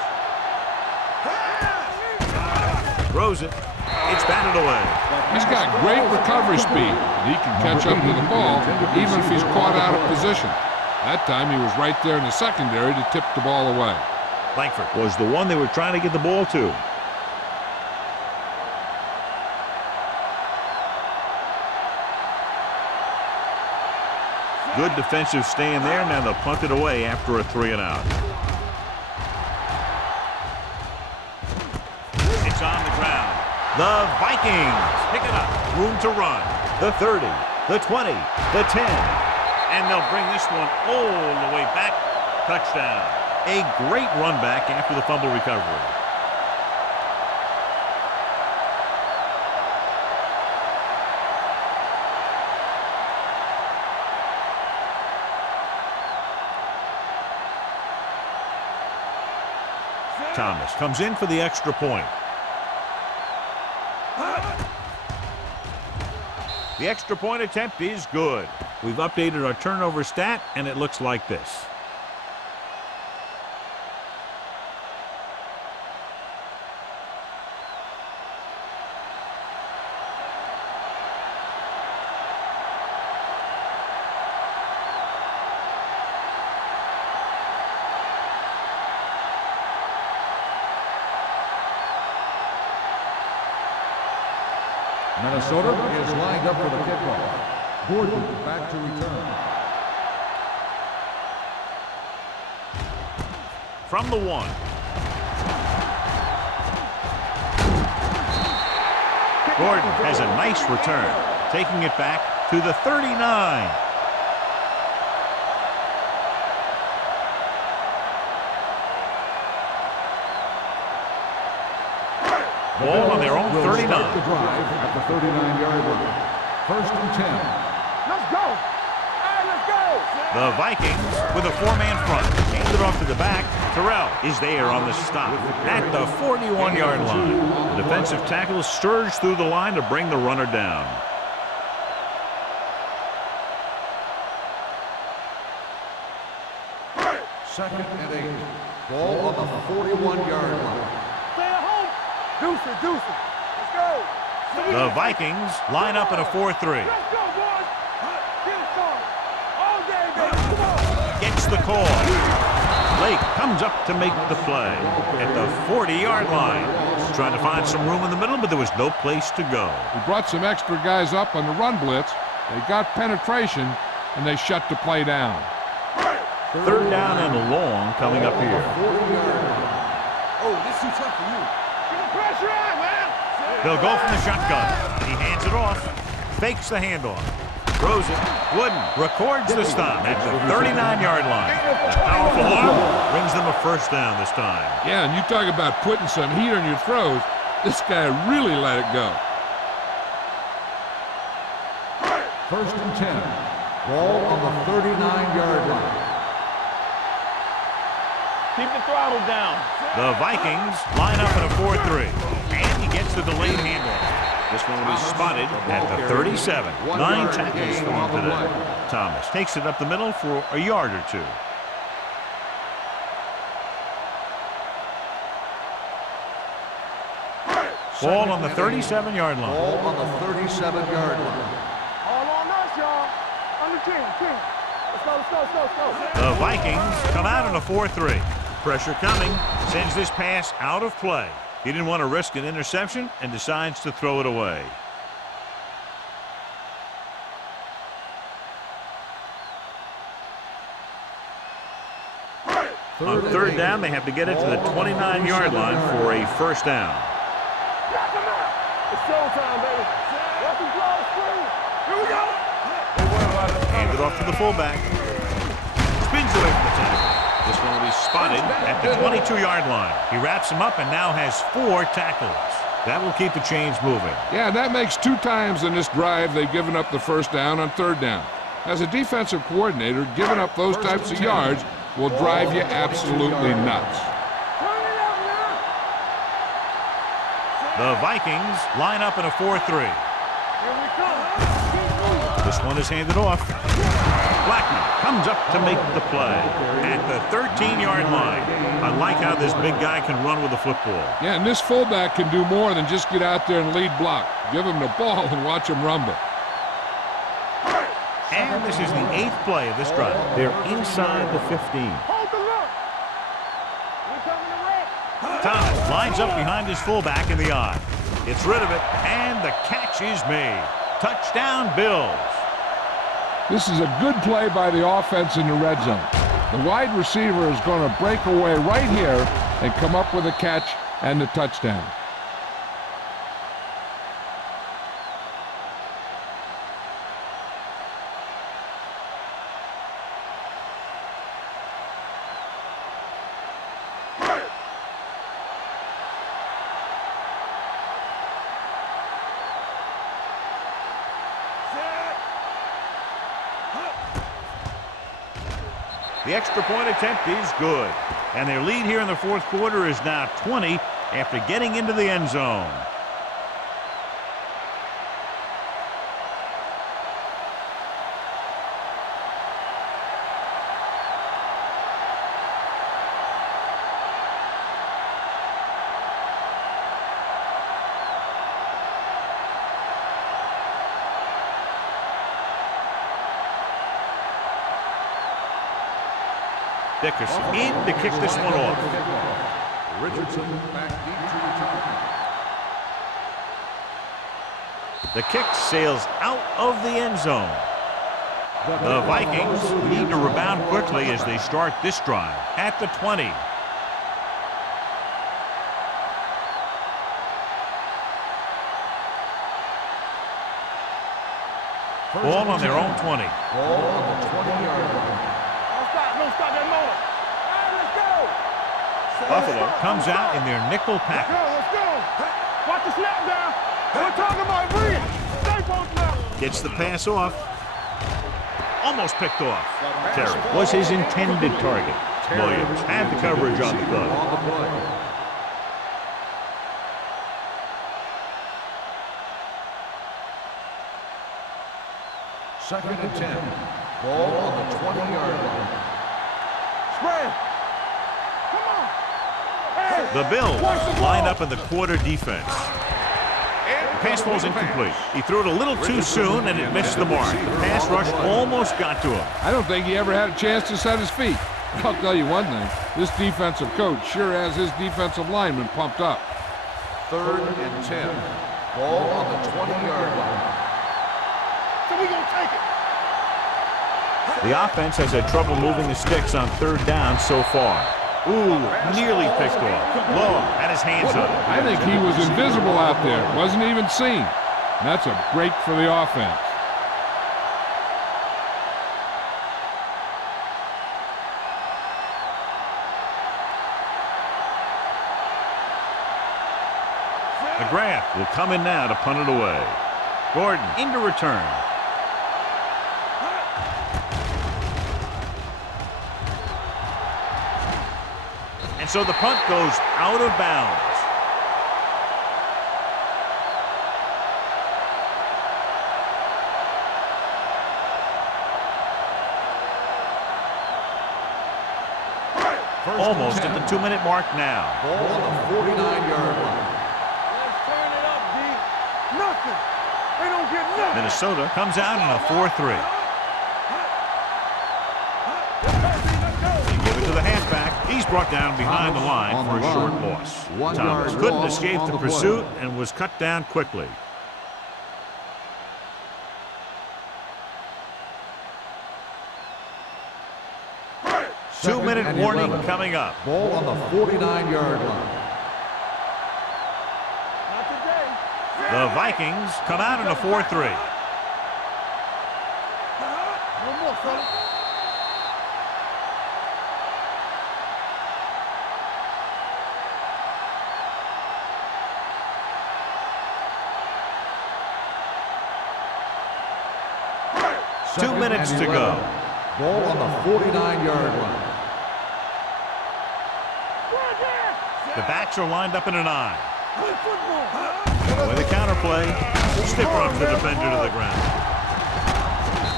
Throws it. It's batted away. He's got great recovery speed, and he can catch up to the ball even if he's caught out of position. That time he was right there in the secondary to tip the ball away. Langford was the one they were trying to get the ball to. Good defensive stand there. Now they'll punt it away after a 3-and-out. It's on the ground. The Vikings pick it up. Room to run. The 30, the 20, the 10. And they'll bring this one all the way back. Touchdown. A great run back after the fumble recovery. Thomas comes in for the extra point. The extra point attempt is good. We've updated our turnover stat, and it looks like this. Minnesota is lined up for the kickoff. Gordon back to return. From the 1. Gordon has a nice return, taking it back to the 39. Ball on their own 39. The drive at the 39-yard line. First and 10. Let's go. Hey, let's go. The Vikings with a 4-man front. Hand it off to the back. Terrell is there on the stop at the 41-yard line. The defensive tackle surged through the line to bring the runner down. Second and 8. Ball on the 41-yard line. Stay at home. Deuce it. Let's go. The Vikings line up in a 4-3. Let's go, boys. Get it started. All day, baby. Come on. Gets the call. Lake comes up to make the play at the 40-yard line. Trying to find some room in the middle, but there was no place to go. He brought some extra guys up on the run blitz. They got penetration, and they shut the play down. Third down and long coming up here. Oh, this is too tough for you. Get the pressure on, man. They'll go from the shotgun. And he hands it off. Fakes the handoff. Throws it. Wooden records the stop at the 39-yard line. A powerful arm brings them a first down this time. Yeah, and you talk about putting some heat on your throws. This guy really let it go. First and 10. Ball on the 39-yard line. Keep the throttle down. The Vikings line up in a 4-3. And he gets the delayed handoff. This one will be spotted at the 37. 9 tackles for him today. Thomas takes it up the middle for a yard or two. Ball on the 37-yard line. Ball on the 37-yard line. All on us, y'all. Under 10. Let's go. The Vikings come out in a 4-3. Pressure coming. Sends this pass out of play. He didn't want to risk an interception and decides to throw it away. On third down, they have to get it to the 29-yard line for a first down. It's showtime, baby. Welcome to our screen. Here we go. Hand it off to the fullback. Spins away from the tackle. This one will be spotted at the 22-yard line. He wraps him up and now has 4 tackles. That will keep the chains moving. Yeah, that makes 2 times in this drive they've given up the first down on third down. As a defensive coordinator, giving up those types of yards will drive you absolutely nuts. The Vikings line up in a 4-3. This one is handed off. Blackman comes up to make the play at the 13-yard line. I like how this big guy can run with the football. Yeah, and this fullback can do more than just get out there and lead block. Give him the ball and watch him rumble. And this is the 8th play of this drive. They're inside the 15. Thomas lines up behind his fullback in the I. Gets rid of it, and the catch is made. Touchdown, Bills. This is a good play by the offense in the red zone. The wide receiver is going to break away right here and come up with a catch and the touchdown. The extra point attempt is good. And their lead here in the fourth quarter is now 20 after getting into the end zone. Dickerson in to kick this one off. Richardson back deep to return. The kick sails out of the end zone. The Vikings need to rebound quickly as they start this drive at the 20. Ball on their own 20. Ball on the 20-yard line. Don't stop that motor. All right, let's go. Buffalo comes out in their nickel package. Let's go. Watch the snap down. We're talking about read. Stay post now. Gets the pass off. Almost picked off. Terry was his intended target. Williams had the coverage on the play. Second and 10. Ball on the 20-yard line. Spread. Come on. Hey. The Bills line up in the quarter defense. The pass ball's incomplete. He threw it a little too soon and it missed the mark. The pass rush almost got to him. I don't think he ever had a chance to set his feet. I'll tell you one thing, this defensive coach sure has his defensive lineman pumped up. Third and 10. Ball on the 20-yard line. So we gonna take it. The offense has had trouble moving the sticks on third down so far. Ooh, nearly picked off. Law had his hands on it. I think he was invisible out there. Wasn't even seen. And that's a break for the offense. McGrath will come in now to punt it away. Gordon into return. And so the punt goes out of bounds. Almost at the 2-minute mark now. Ball on the 49-yard line. Let's turn it up, D. Nothing. They don't get nothing. Minnesota comes out in a 4-3. They give it to the halfback. He's brought down behind the line for a short loss. 1 Thomas yard couldn't loss escape on the the play. pursuit and was cut down quickly. Two-minute and warning 11. coming up. Ball on the 49-yard line. Not today. The Vikings come out in a 4-3. One more, fella. Two minutes to go. Ball on the 49-yard line. The backs are lined up in an eye. Good football. With a counterplay, stiff arms the defender to the ground.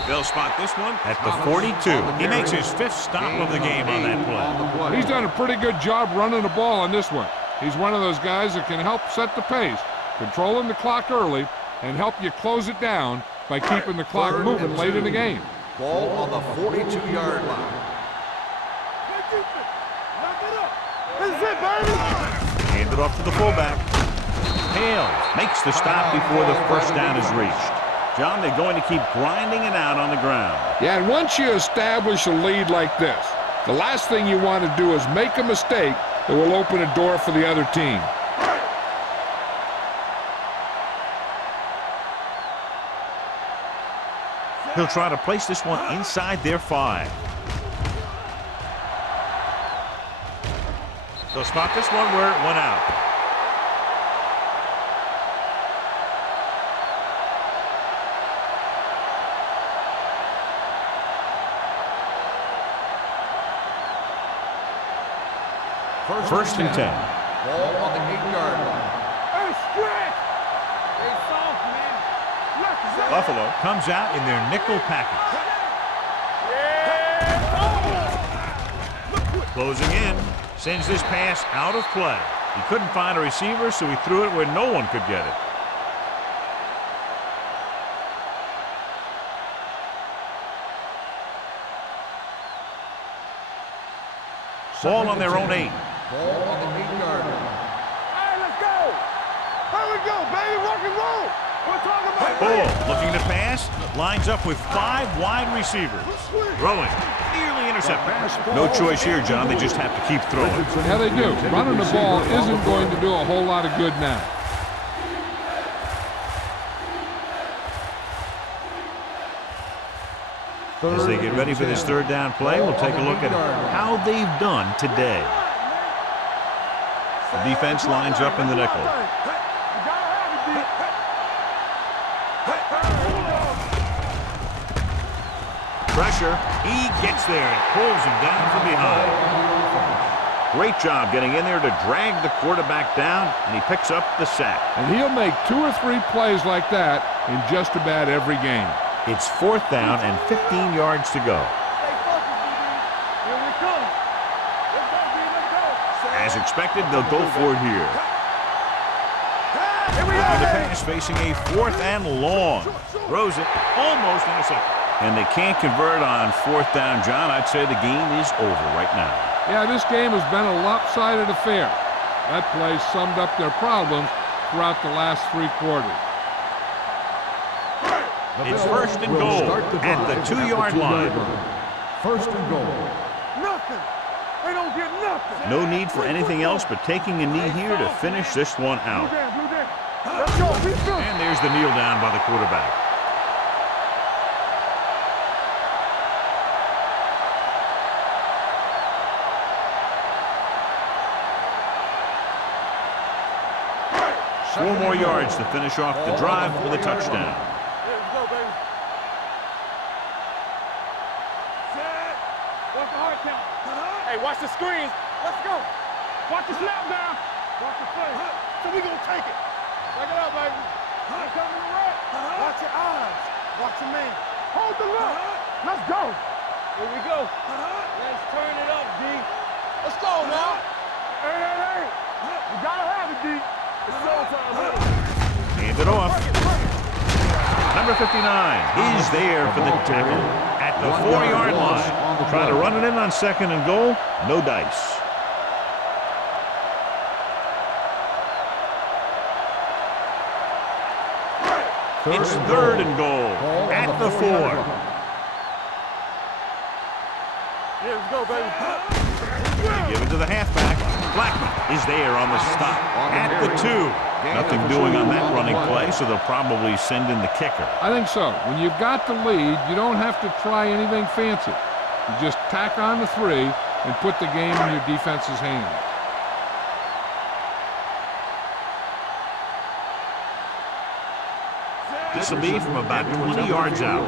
They'll spot this one at the 42. He makes his 5th stop of the game on that play. He's done a pretty good job running the ball on this one. He's one of those guys that can help set the pace, controlling the clock early, and help you close it down by keeping the clock moving late in the game. Ball on the 42-yard line. Knock it up. This is it, baby. Hand it off to the fullback. Hales makes the stop before the first down is reached. John, they're going to keep grinding it out on the ground. Yeah, and once you establish a lead like this, the last thing you want to do is make a mistake that will open a door for the other team. He'll try to place this one inside their 5. They'll spot this one where it went out. First and 10. Ball on the 8-yard line. Hey, stretch. They soft, man. Look, Buffalo comes out in their nickel package. Closing in, sends this pass out of play. He couldn't find a receiver, so he threw it where no one could get it. Ball on their own 8. Ball on the 8-yard line. Hey, let's go. Here we go, baby. Rock and roll. We're talking about Bull looking to pass, lines up with 5 wide receivers. Throwing, nearly intercepted. No choice here, John. They just have to keep throwing. Yeah, they do. Running the ball isn't going to do a whole lot of good now. As they get ready for this third down play, we'll take a look at how they've done today. The defense lines up in the nickel. Pressure. He gets there and pulls him down from behind. Great job getting in there to drag the quarterback down, and he picks up the sack. And he'll make 2 or 3 plays like that in just about every game. It's 4th down and 15 yards to go. Stay focused, DB. Here we come. Let's go, D. Let's go. As expected, they'll go for it here. Here we Looking to go. pass, facing a 4th and long. Throws it, almost intercepted. And they can't convert on 4th down, John. I'd say the game is over right now. Yeah, this game has been a lopsided affair. That play summed up their problems throughout the last 3 quarters. It's 1st and goal at the 2-yard line. First and goal. Nothing. They don't get nothing. No need for anything else but taking a knee here to finish this one out. Blue down. Let's go. Be good. And there's the kneel down by the quarterback. Four more yards to finish off the drive for the touchdown. Let's go, baby. Set. Watch the hard count. Hey, watch the screens. Let's go. Watch the snap down. Watch the play. So we gonna take it. Take it up, baby. Here comes the right. Watch your eyes. Watch your man. Hold the look. Let's go. Here we go. Let's turn it up, D. Let's go now. Hey. You gotta have it, D. It's showtime, baby. Hand it off. Number 59 is there for the tackle at the 4-yard line. Trying to run it in on 2nd and goal. No dice. It's 3rd and goal at the 4. Yeah, let's go, baby. They give it to the halfback. Blackman is there on the stop at the 2. Nothing doing on that running play, so they'll probably send in the kicker. I think so. When you've got the lead, you don't have to try anything fancy. You just tack on the 3 and put the game in your defense's hands. This will be from about 20 yards out.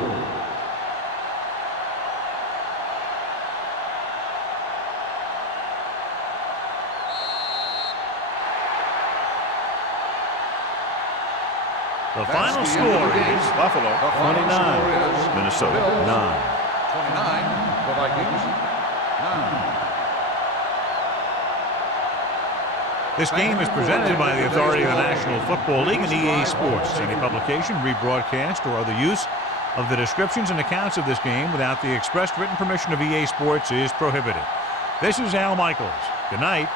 The final score is Buffalo 29, Minnesota 9. 29, the Vikings 9. This game is presented by the authority of the National Football League and EA Sports. Any publication, rebroadcast, or other use of the descriptions and accounts of this game without the expressed written permission of EA Sports is prohibited. This is Al Michaels. Good night.